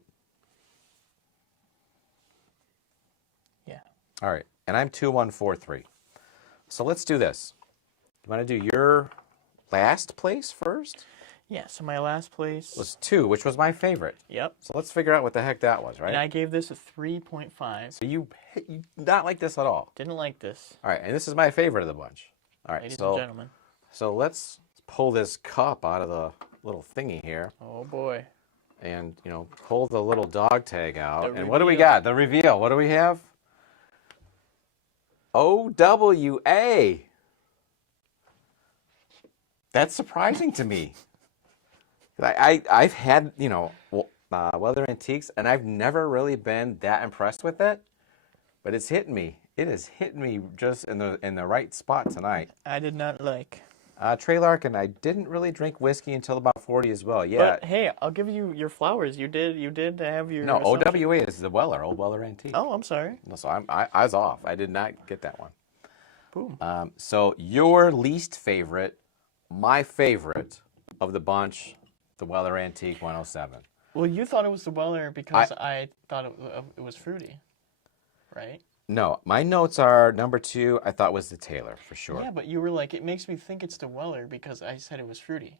Yeah. All right, and I'm 2, 1, 4, 3. So let's do this. You want to do your last place first? Yeah. So my last place Was 2, which was my favorite. Yep. So let's figure out what the heck that was, right? And I gave this a 3.5. So you not like this at all. Didn't like this. All right, and this is my favorite of the bunch. All right, Ladies and gentlemen. So let's pull this cup out of the little thingy here, Oh boy. and pull the little dog tag out. The And what do we reveal. got? The reveal. What do we have? OWA. That's surprising to me. I've had Weather Antiques, and I've never really been that impressed with it. But it's hitting me. It is hitting me just in the right spot tonight. I did not like. Trey Larkin, I didn't really drink whiskey until about 40 as well. Yeah. But hey, I'll give you your flowers. You did have your. No, assumption. OWA is the Old Weller Antique. Oh, I'm sorry. No, so I was off. I did not get that one. Boom. So your least favorite, my favorite of the bunch, the Weller Antique 107. Well, you thought it was the Weller because I thought it was fruity, right? No, my notes are number 2. I thought was the Taylor for sure. Yeah, but you were like, it makes me think it's the Weller because I said it was fruity.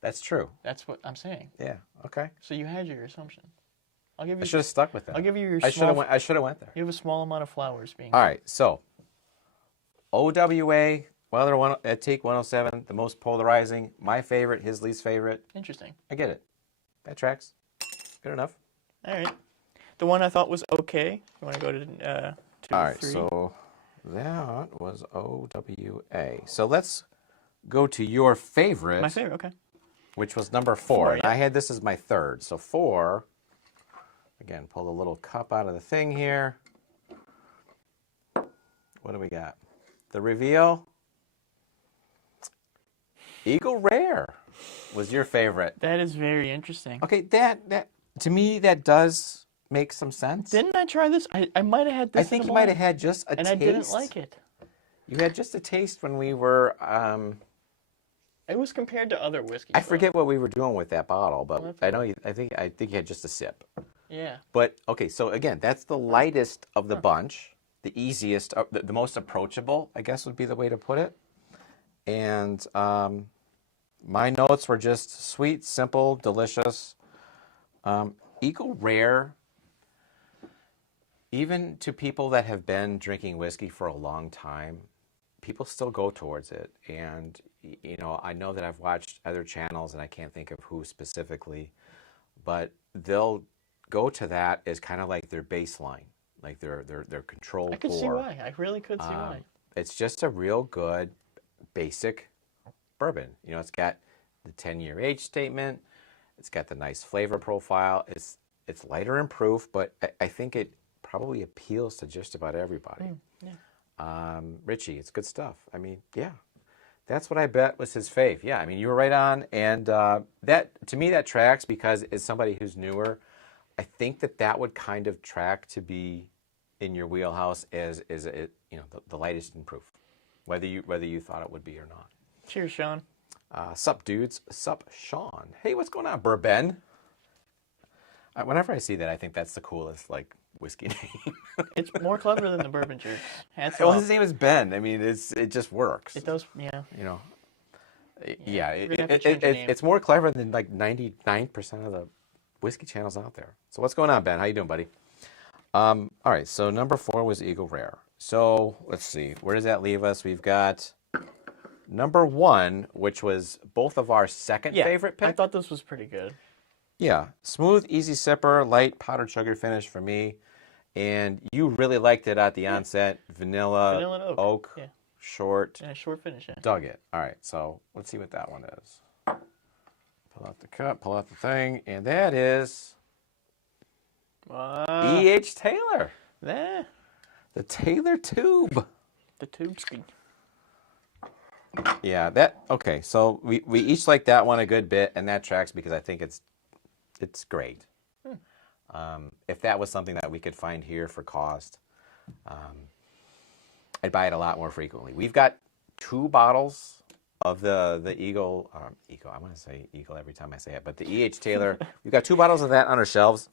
That's true. That's what I'm saying. Yeah. Okay. So you had your assumption. I'll give you. I should have stuck with that. I'll give you your. I should have went there. You have a small amount of flowers being. All right. So OWA Weller Antique 107, the most polarizing. My favorite, his least favorite. Interesting. I get it. That tracks. Good enough. All right. The one I thought was okay. You want to go to 2, All right, 3? so that was OWA. So let's go to your favorite. My favorite. Okay. Which was number 4. 4, And yeah. I had this as my third. So 4, again, pull the little cup out of the thing here. What do we got? The reveal. Eagle Rare was your favorite. That is very interesting. Okay, that to me, that does make some sense. Didn't I try this? I might have had this. I think you might have had just a and taste. I didn't like it. You had just a taste when we were... It was compared to other whiskeys. I forget what we were doing with that bottle, but Well, I know. I think you had just a sip. Yeah. But okay, so again, that's the lightest of the bunch, the easiest, the most approachable, I guess would be the way to put it. And my notes were just sweet, simple, delicious. Eagle Rare, even to people that have been drinking whiskey for a long time, people still go towards it. And I know that I've watched other channels, and I can't think of who specifically, but they'll go to that as kind of like their baseline, like their control. I could see why. I really could see why. It's just a real good, basic bourbon. You know, it's got the 10-year age statement. It's got the nice flavor profile. It's lighter in proof, but I think it probably appeals to just about everybody. Yeah. Richie, it's good stuff. I mean, yeah. That's what I bet was his fave. Yeah, I mean, you were right on. And that, to me, that tracks because as somebody who's newer, I think that would kind of track to be in your wheelhouse as it, you know, the lightest in proof, whether you thought it would be or not. Cheers, Sean. Sup, dudes. Sup, Sean. Hey, what's going on, Bourbon? Whenever I see that, I think that's the coolest, like, whiskey name. It's more clever than the Bourbon Jerks. Well, his name is Ben. I mean, it just works. It does, yeah. You know. Yeah, it's more clever than like 99% of the whiskey channels out there. So what's going on, Ben? How you doing, buddy? All right, so number 4 was Eagle Rare. So let's see, where does that leave us? We've got number 1, which was both of our second favorite pick. I thought this was pretty good. Yeah, smooth, easy sipper, light powder sugar finish for me. And you really liked it at the onset. Vanilla and oak, short. Yeah, short finish. Yeah. Dug it. All right, so let's see what that one is. Pull out the cup, pull out the thing, and that is E.H. Taylor. Yeah. The Taylor tube. The tube's good. Yeah, okay, so we each like that one a good bit, and that tracks because I think it's great. If that was something that we could find here for cost, I'd buy it a lot more frequently. We've got 2 bottles of the Eagle, I want to say Eagle every time I say it, but the E.H. Taylor, we've got 2 bottles of that on our shelves.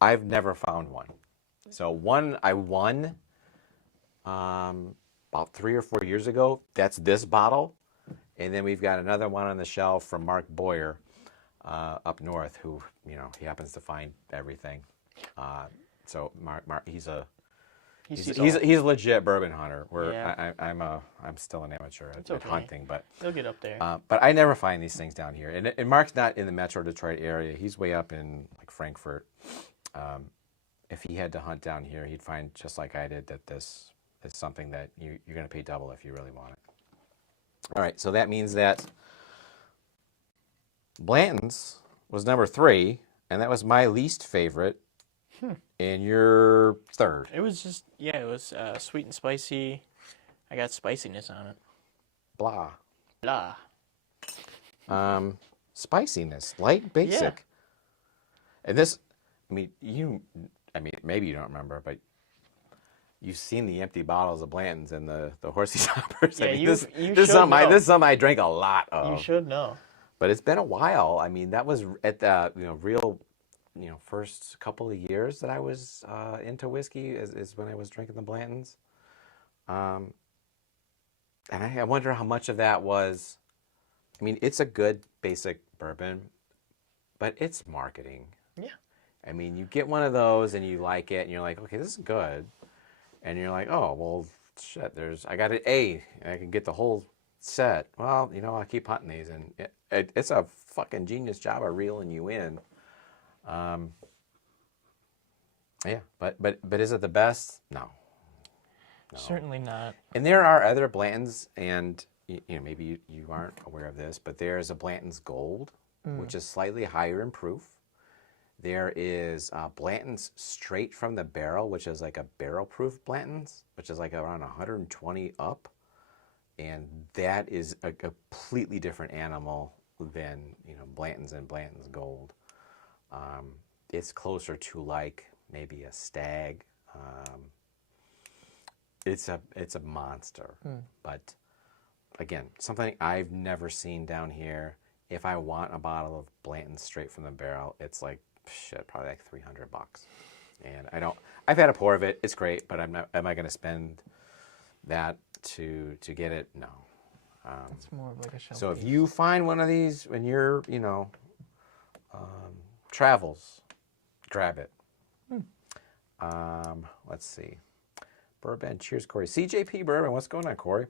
I've never found one. So one I won about 3 or 4 years ago. That's this bottle. And then we've got another one on the shelf from Mark Boyer up north, who, you know, he happens to find everything. So Mark, he's a legit bourbon hunter. Where I'm still an amateur at hunting, but he'll get up there. But I never find these things down here. And Mark's not in the Metro Detroit area. He's way up in like Frankfurt. If he had to hunt down here, he'd find, just like I did, that this is something that you're going to pay double if you really want it. All right, so that means that Blanton's was number 3, and that was my least favorite. And your third. It was just, it was sweet and spicy. I got spiciness on it. Blah. Spiciness, light, basic. Yeah. And this, maybe you don't remember, but you've seen the empty bottles of Blanton's and the horsey toppers. Yeah, I mean, this is something I drank a lot of. You should know. But it's been a while. I mean, that was at the real, first couple of years that I was into whiskey is when I was drinking the Blanton's. And I wonder how much of that was. I mean, it's a good basic bourbon, but it's marketing. Yeah. I mean, you get one of those and you like it, and you're like, okay, this is good. And you're like, oh, well, shit, I got an A, and I can get the whole set. Well, I'll keep hunting these, and it's a fucking genius job of reeling you in. Yeah, but is it the best? No. Certainly not. And there are other Blanton's, and maybe you aren't aware of this, but there is a Blanton's Gold, which is slightly higher in proof. There is Blanton's Straight from the Barrel, which is like a barrel-proof Blanton's, which is like around 120 up. And that is a completely different animal than, Blanton's and Blanton's Gold. It's closer to like maybe a Stag. It's a monster. But again, something I've never seen down here. If I want a bottle of Blanton's Straight from the Barrel, it's like, probably like $300. And I've had a pour of it. It's great, but am I going to spend that to get it? No. It's more of like a shelf So if piece. you find one of these when you're, travels, grab it. Let's see. Bourbon. Cheers, Corey. CJP Bourbon. What's going on, Corey?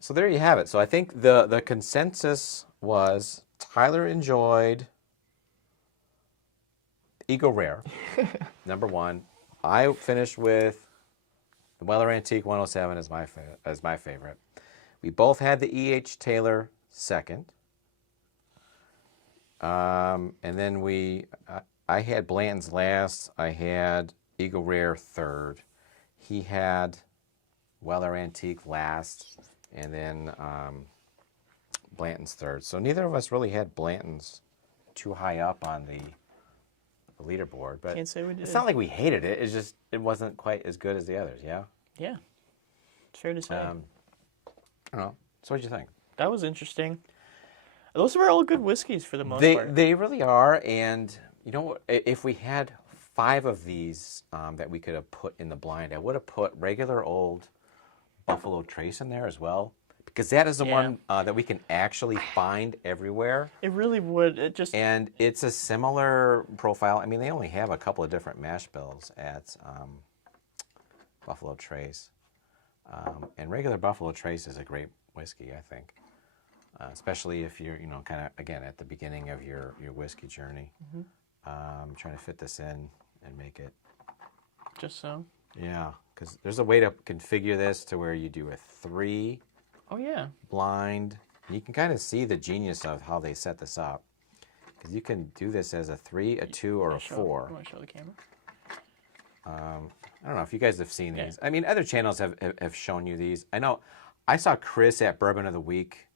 So there you have it. So I think the consensus was Tyler enjoyed Eagle Rare, number 1. I finished with the Weller Antique 107 as my favorite. We both had the E.H. Taylor second. And then I had Blanton's last. I had Eagle Rare third. He had Weller Antique last, and then Blanton's third. So neither of us really had Blanton's too high up on the leaderboard. But can't say we did. It's not like we hated it. It's just it wasn't quite as good as the others. Yeah. Yeah. It's fair to say. I don't know. So what'd you think? That was interesting. Those were all good whiskeys for the most part. They really are, and you know what? If we had 5 of these that we could have put in the blind, I would have put regular old Buffalo Trace in there as well, because that is the one that we can actually find everywhere. It really would. And it's a similar profile. I mean, they only have a couple of different mash bills at Buffalo Trace, and regular Buffalo Trace is a great whiskey, I think. Especially if you're, kind of, again, at the beginning of your whiskey journey. Trying to fit this in and make it. Just so? Yeah, because there's a way to configure this to where you do a 3 blind. And you can kind of see the genius of how they set this up. Because you can do this as a 3, a 2, or a 4. You want to show the camera? I don't know if you guys have seen these. I mean, other channels have shown you these. I know I saw Chris at Bourbon of the Week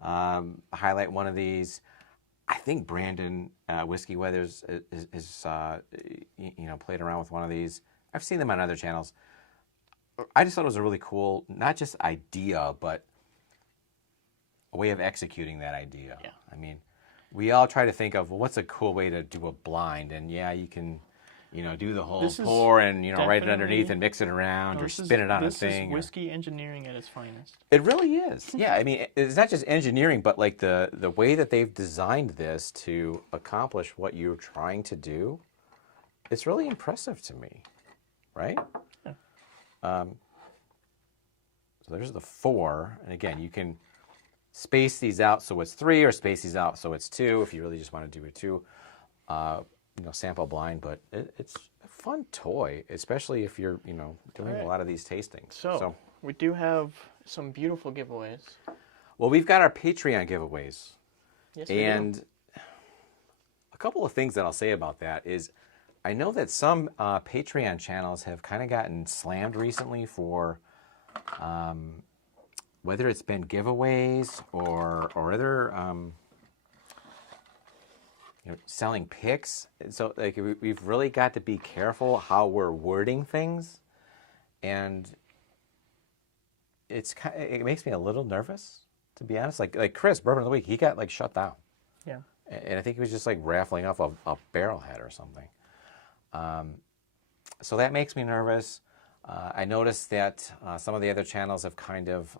highlight one of these. I think Brandon Whiskey Weathers is played around with one of these. I've seen them on other channels. I just thought it was a really cool, not just idea, but a way of executing that idea. Yeah. I mean, we all try to think of, well, what's a cool way to do a blind? And yeah, you can, do the whole pour and, write it underneath and mix it around or spin it on a thing. This is whiskey engineering at its finest. It really is. Yeah, I mean, it's not just engineering, but like the way that they've designed this to accomplish what you're trying to do, it's really impressive to me, right? Yeah. So there's the 4, and again, you can space these out so it's 3, or space these out so it's 2 if you really just want to do a 2. Sample blind, but it's a fun toy, especially if you're, doing a lot of these tastings. So we do have some beautiful giveaways. Well, we've got our Patreon giveaways. Yes, and a couple of things that I'll say about that is I know that some Patreon channels have kind of gotten slammed recently for whether it's been giveaways or other selling picks. So like we've really got to be careful how we're wording things, and it makes me a little nervous, to be honest. Like Chris, Bourbon of the Week, he got like shut down. Yeah. And I think he was just like raffling off a barrel head or something. So that makes me nervous. I noticed that some of the other channels have kind of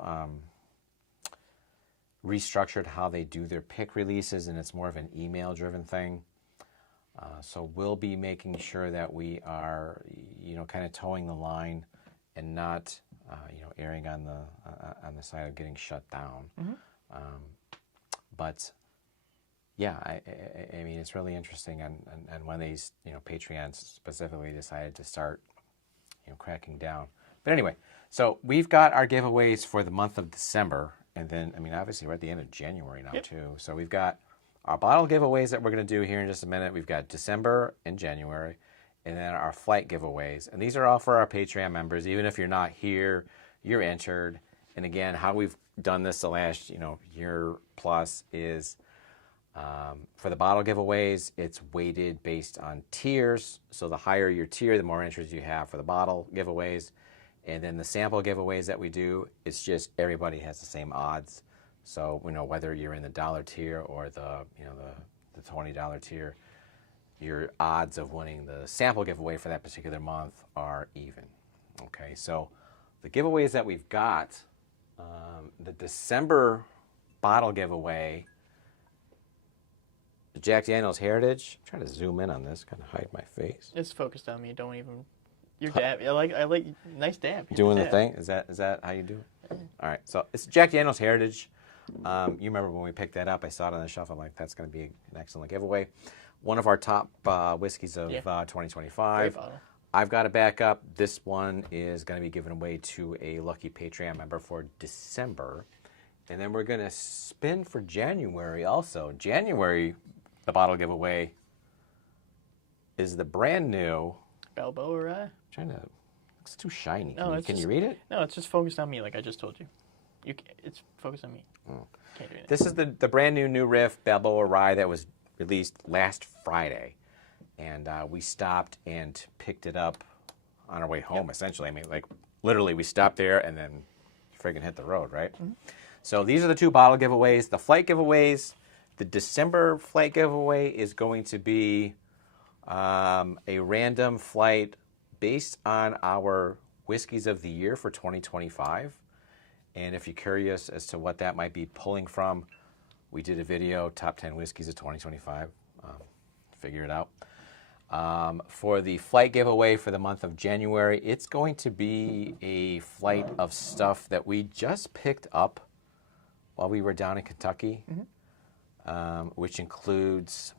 restructured how they do their pick releases, and it's more of an email-driven thing. So we'll be making sure that we are, kind of towing the line and not, erring on the side of getting shut down. But yeah, I mean, it's really interesting, and when these, Patreons specifically decided to start, cracking down. But anyway, so we've got our giveaways for the month of December. And then, I mean, obviously we're at the end of January now, too. So we've got our bottle giveaways that we're going to do here in just a minute. We've got December and January, and then our flight giveaways. And these are all for our Patreon members. Even if you're not here, you're entered. And again, how we've done this the last, year plus is for the bottle giveaways, it's weighted based on tiers. So the higher your tier, the more entries you have for the bottle giveaways. And then the sample giveaways that we do, it's just everybody has the same odds. So, whether you're in the dollar tier or the $20 tier, your odds of winning the sample giveaway for that particular month are even. Okay, so the giveaways that we've got, the December bottle giveaway, the Jack Daniel's Heritage. I'm trying to zoom in on this, kind of hide my face. It's focused on me. Don't even. Your dab. I like nice dab. Doing the thing. Is that how you do it? All right. So it's Jack Daniel's Heritage. You remember when we picked that up? I saw it on the shelf. I'm like, that's going to be an excellent giveaway. One of our top whiskeys of 2025. Great bottle. I've got a backup. This one is going to be given away to a lucky Patreon member for December. And then we're going to spin for January also. January, the bottle giveaway is the brand new Balboa Rye. It's too shiny. No, Can you read it? No, it's just focused on me, like I just told you. It's focused on me. Can't do anything. This is the brand new riff Balboa Rye that was released last Friday, and we stopped and picked it up on our way home. Essentially, I mean, like literally, we stopped there and then friggin' hit the road, right? Mm-hmm. So these are the two bottle giveaways. The flight giveaways. The December flight giveaway is going to be a random flight based on our whiskeys of the year for 2025. And if you're curious as to what that might be pulling from, we did a video, Top 10 Whiskeys of 2025. Figure it out. For the flight giveaway for the month of January, it's going to be a flight of stuff that we just picked up while we were down in Kentucky, which includes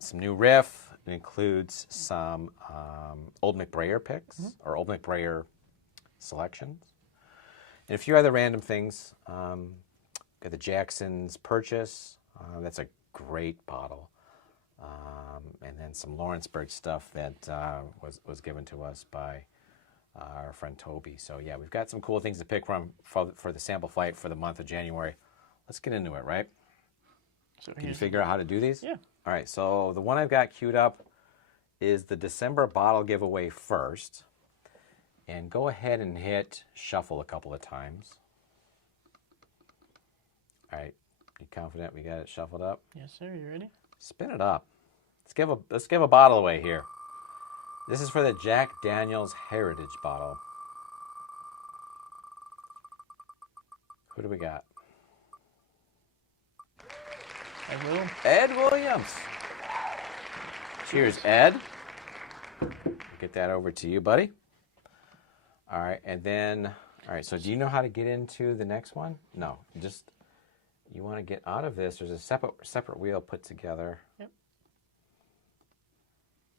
some new riff. It includes some Old McBrayer picks or Old McBrayer selections. And a few other random things. Got the Jackson's Purchase. That's a great bottle. And then some Lawrenceburg stuff that was given to us by our friend Toby. So yeah, we've got some cool things to pick from for the sample flight for the month of January. Let's get into it, right? So can you figure out how to do these? Yeah. All right, so the one I've got queued up is the December bottle giveaway first. And go ahead and hit shuffle a couple of times. All right, you confident we got it shuffled up? Yes, sir. You ready? Spin it up. Let's give a bottle away here. This is for the Jack Daniel's Heritage bottle. Who do we got? Ed Williams. Cheers, Ed. Get that over to you, buddy. All right, and then, all right, so do you know how to get into the next one? No, you want to get out of this. There's a separate wheel put together. Yep.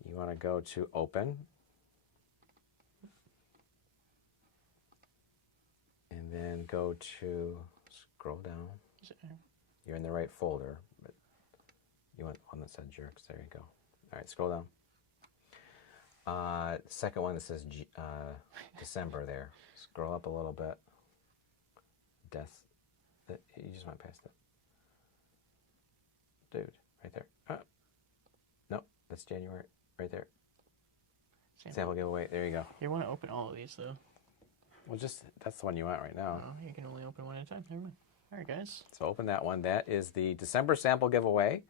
You want to go to open. And then go to, scroll down. You're in the right folder, but you want one that said jerks. There you go. All right, scroll down. Second one that says December there. Scroll up a little bit. You just went past it. Dude, right there. Nope, that's January. Right there. Sample giveaway. There you go. You want to open all of these, though. Well, that's the one you want right now. Oh, you can only open one at a time. Never mind. All right, guys. So open that one. That is the December sample giveaway.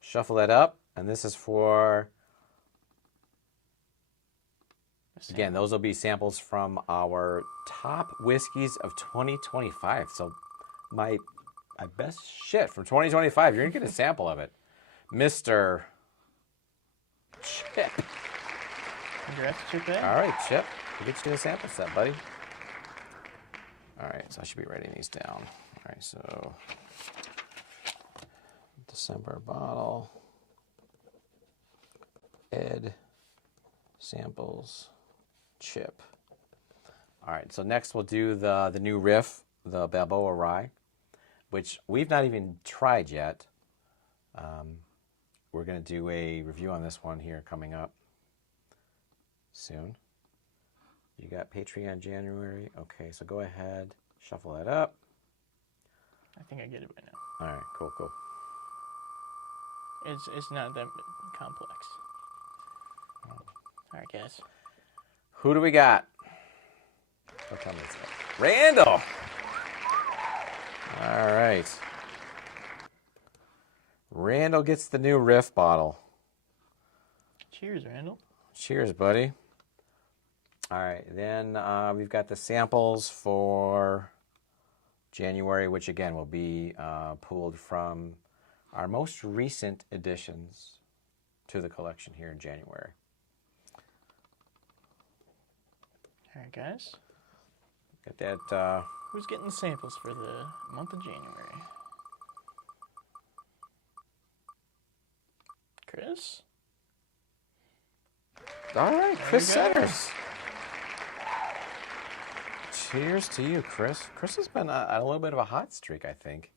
Shuffle that up, and this is for... Again, those will be samples from our top whiskeys of 2025. So my best shit from 2025. You're going to get a sample of it. Mr. Chip. Congrats, Chip. All right, Chip. We'll get you a sample set, buddy. All right, so I should be writing these down. All right, so December bottle. Ed. Samples. Chip. All right, so next we'll do the new riff, the Balboa Rye, which we've not even tried yet. We're going to do a review on this one here coming up soon. You got Patreon January. Okay, so go ahead, shuffle that up. I think I get it by now. All right, cool. It's not that complex. All right, guys. Who do we got? What time is it? Randall! All right. Randall gets the new riff bottle. Cheers, Randall. Cheers, buddy. All right, then we've got the samples for January, which again will be pulled from our most recent additions to the collection here in January. All right, guys. Got that. Who's getting the samples for the month of January? Chris? All right, Chris Centers. Cheers to you, Chris. Chris has been on a little bit of a hot streak, I think.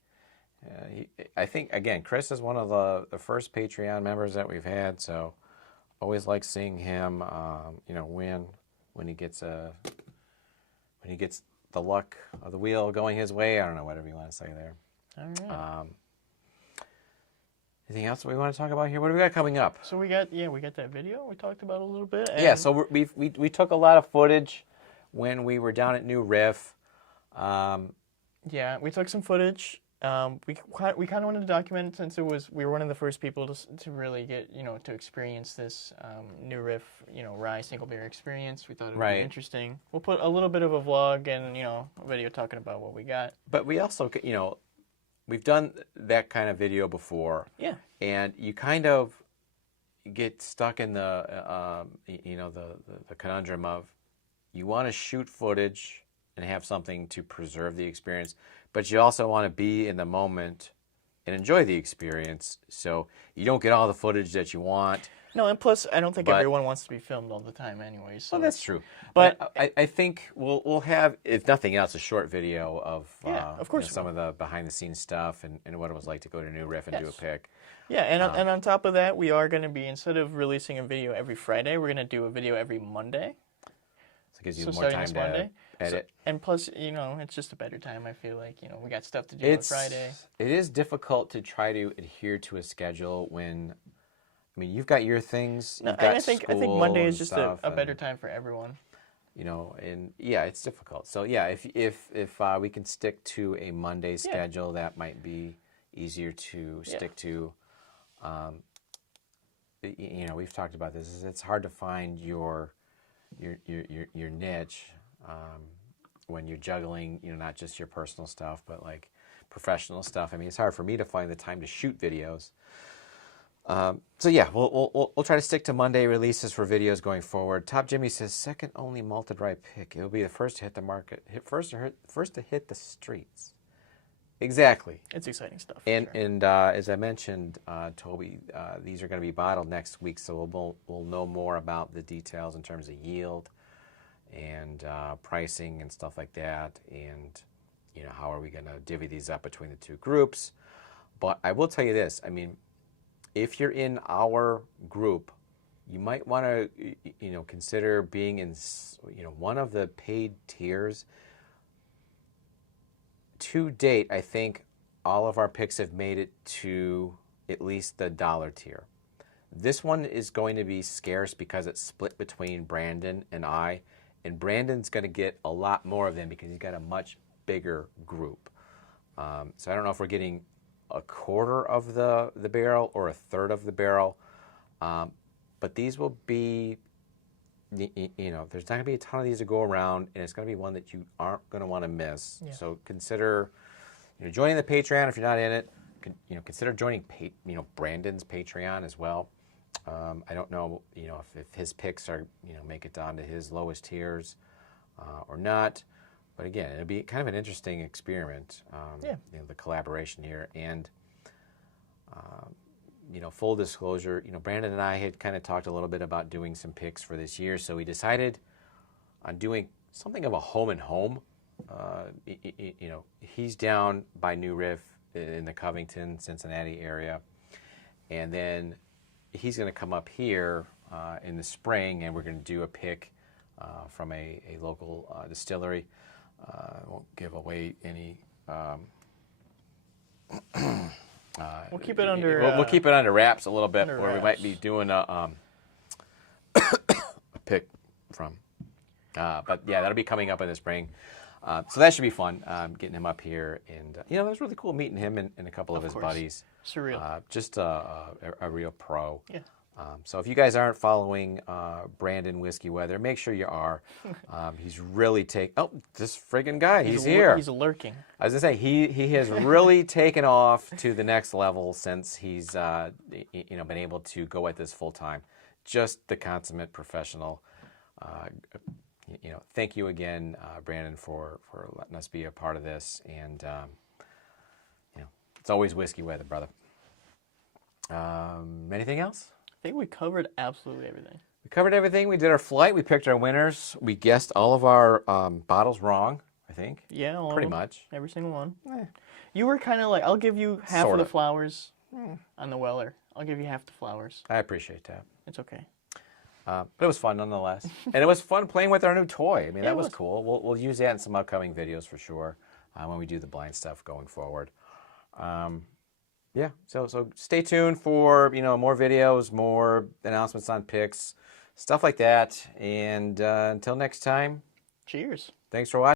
I think, again, Chris is one of the first Patreon members that we've had, so always like seeing him, win when he gets the luck of the wheel going his way. I don't know, whatever you want to say there. All right. Anything else we want to talk about here? What do we got coming up? So we got that video we talked about a little bit. And yeah, so we took a lot of footage when we were down at New Riff. Yeah, we took some footage. We kind of wanted to document it since we were one of the first people to really get to experience this New Riff rye single beer experience. We thought it would be interesting. We'll put a little bit of a vlog and a video talking about what we got. But we also we've done that kind of video before. Yeah. And you kind of get stuck in the the conundrum of you want to shoot footage and have something to preserve the experience, but you also want to be in the moment and enjoy the experience, so you don't get all the footage that you want. No, and plus, I don't think everyone wants to be filmed all the time anyway. So well, that's true. But I think we'll have, if nothing else, a short video of of course some of the behind-the-scenes stuff and what it was like to go to New Riff and do a pick. Yeah, and on top of that, we are going to be, instead of releasing a video every Friday, we're going to do a video every Monday. So it gives you more time to edit. And plus, it's just a better time, I feel like. We got stuff to do on Friday. It is difficult to try to adhere to a schedule when, you've got your things. I think Monday is just a better time for everyone. And yeah, it's difficult. So yeah, if we can stick to a Monday schedule, that might be easier to stick to. We've talked about this. It's hard to find your niche when you're juggling, not just your personal stuff, but like professional stuff. It's hard for me to find the time to shoot videos. So yeah, we'll try to stick to Monday releases for videos going forward. Top Jimmy says second only malted rye pick. It'll be the first to hit the market, first to hit the streets. Exactly. It's exciting stuff. And as I mentioned, Toby, these are going to be bottled next week, so we'll know more about the details in terms of yield and pricing and stuff like that, and how are we going to divvy these up between the two groups. But I will tell you this, if you're in our group, you might want to consider being in one of the paid tiers. To date, I think all of our picks have made it to at least the $1 tier. This one is going to be scarce because it's split between Brandon and I, and Brandon's going to get a lot more of them because he's got a much bigger group. So I don't know if we're getting a quarter of the barrel or a third of the barrel, but these will be, there's not going to be a ton of these to go around, and it's going to be one that you aren't going to want to miss. Yeah. So consider, joining the Patreon if you're not in it. Consider joining, Brandon's Patreon as well. I don't know, if his picks are, make it down to his lowest tiers or not. But again, it'll be kind of an interesting experiment, the collaboration here. And, full disclosure, Brandon and I had kind of talked a little bit about doing some picks for this year. So we decided on doing something of a home and home. He's down by New Riff in the Covington, Cincinnati area. And then he's going to come up here in the spring, and we're going to do a pick from a local distillery. I won't give away any. We'll keep it under. We'll keep it under wraps a little bit, where we might be doing a pick from. But yeah, that'll be coming up in the spring. So that should be fun. Getting him up here, and it was really cool meeting him and a couple of his buddies. Surreal. Just a real pro. Yeah. So if you guys aren't following Brandon Whiskey Weather, make sure you are. He's really this friggin' guy, he's here. He's lurking. I was gonna say he has really taken off to the next level since he's been able to go at this full time. Just the consummate professional. Thank you again, Brandon, for letting us be a part of this. And it's always Whiskey Weather, brother. Anything else? I think we covered absolutely everything. We covered everything. We did our flight. We picked our winners. We guessed all of our bottles wrong. think. Yeah, all pretty of them. much. Every single one. You were kind of like, I'll give you half of the flowers on the Weller. I'll give you half the flowers. I appreciate that. It's okay. But it was fun nonetheless. And it was fun playing with our new toy. I mean, that was was cool. We'll use that in some upcoming videos for sure when we do the blind stuff going forward. Yeah, so stay tuned for, more videos, more announcements on picks, stuff like that. And until next time. Cheers. Thanks for watching.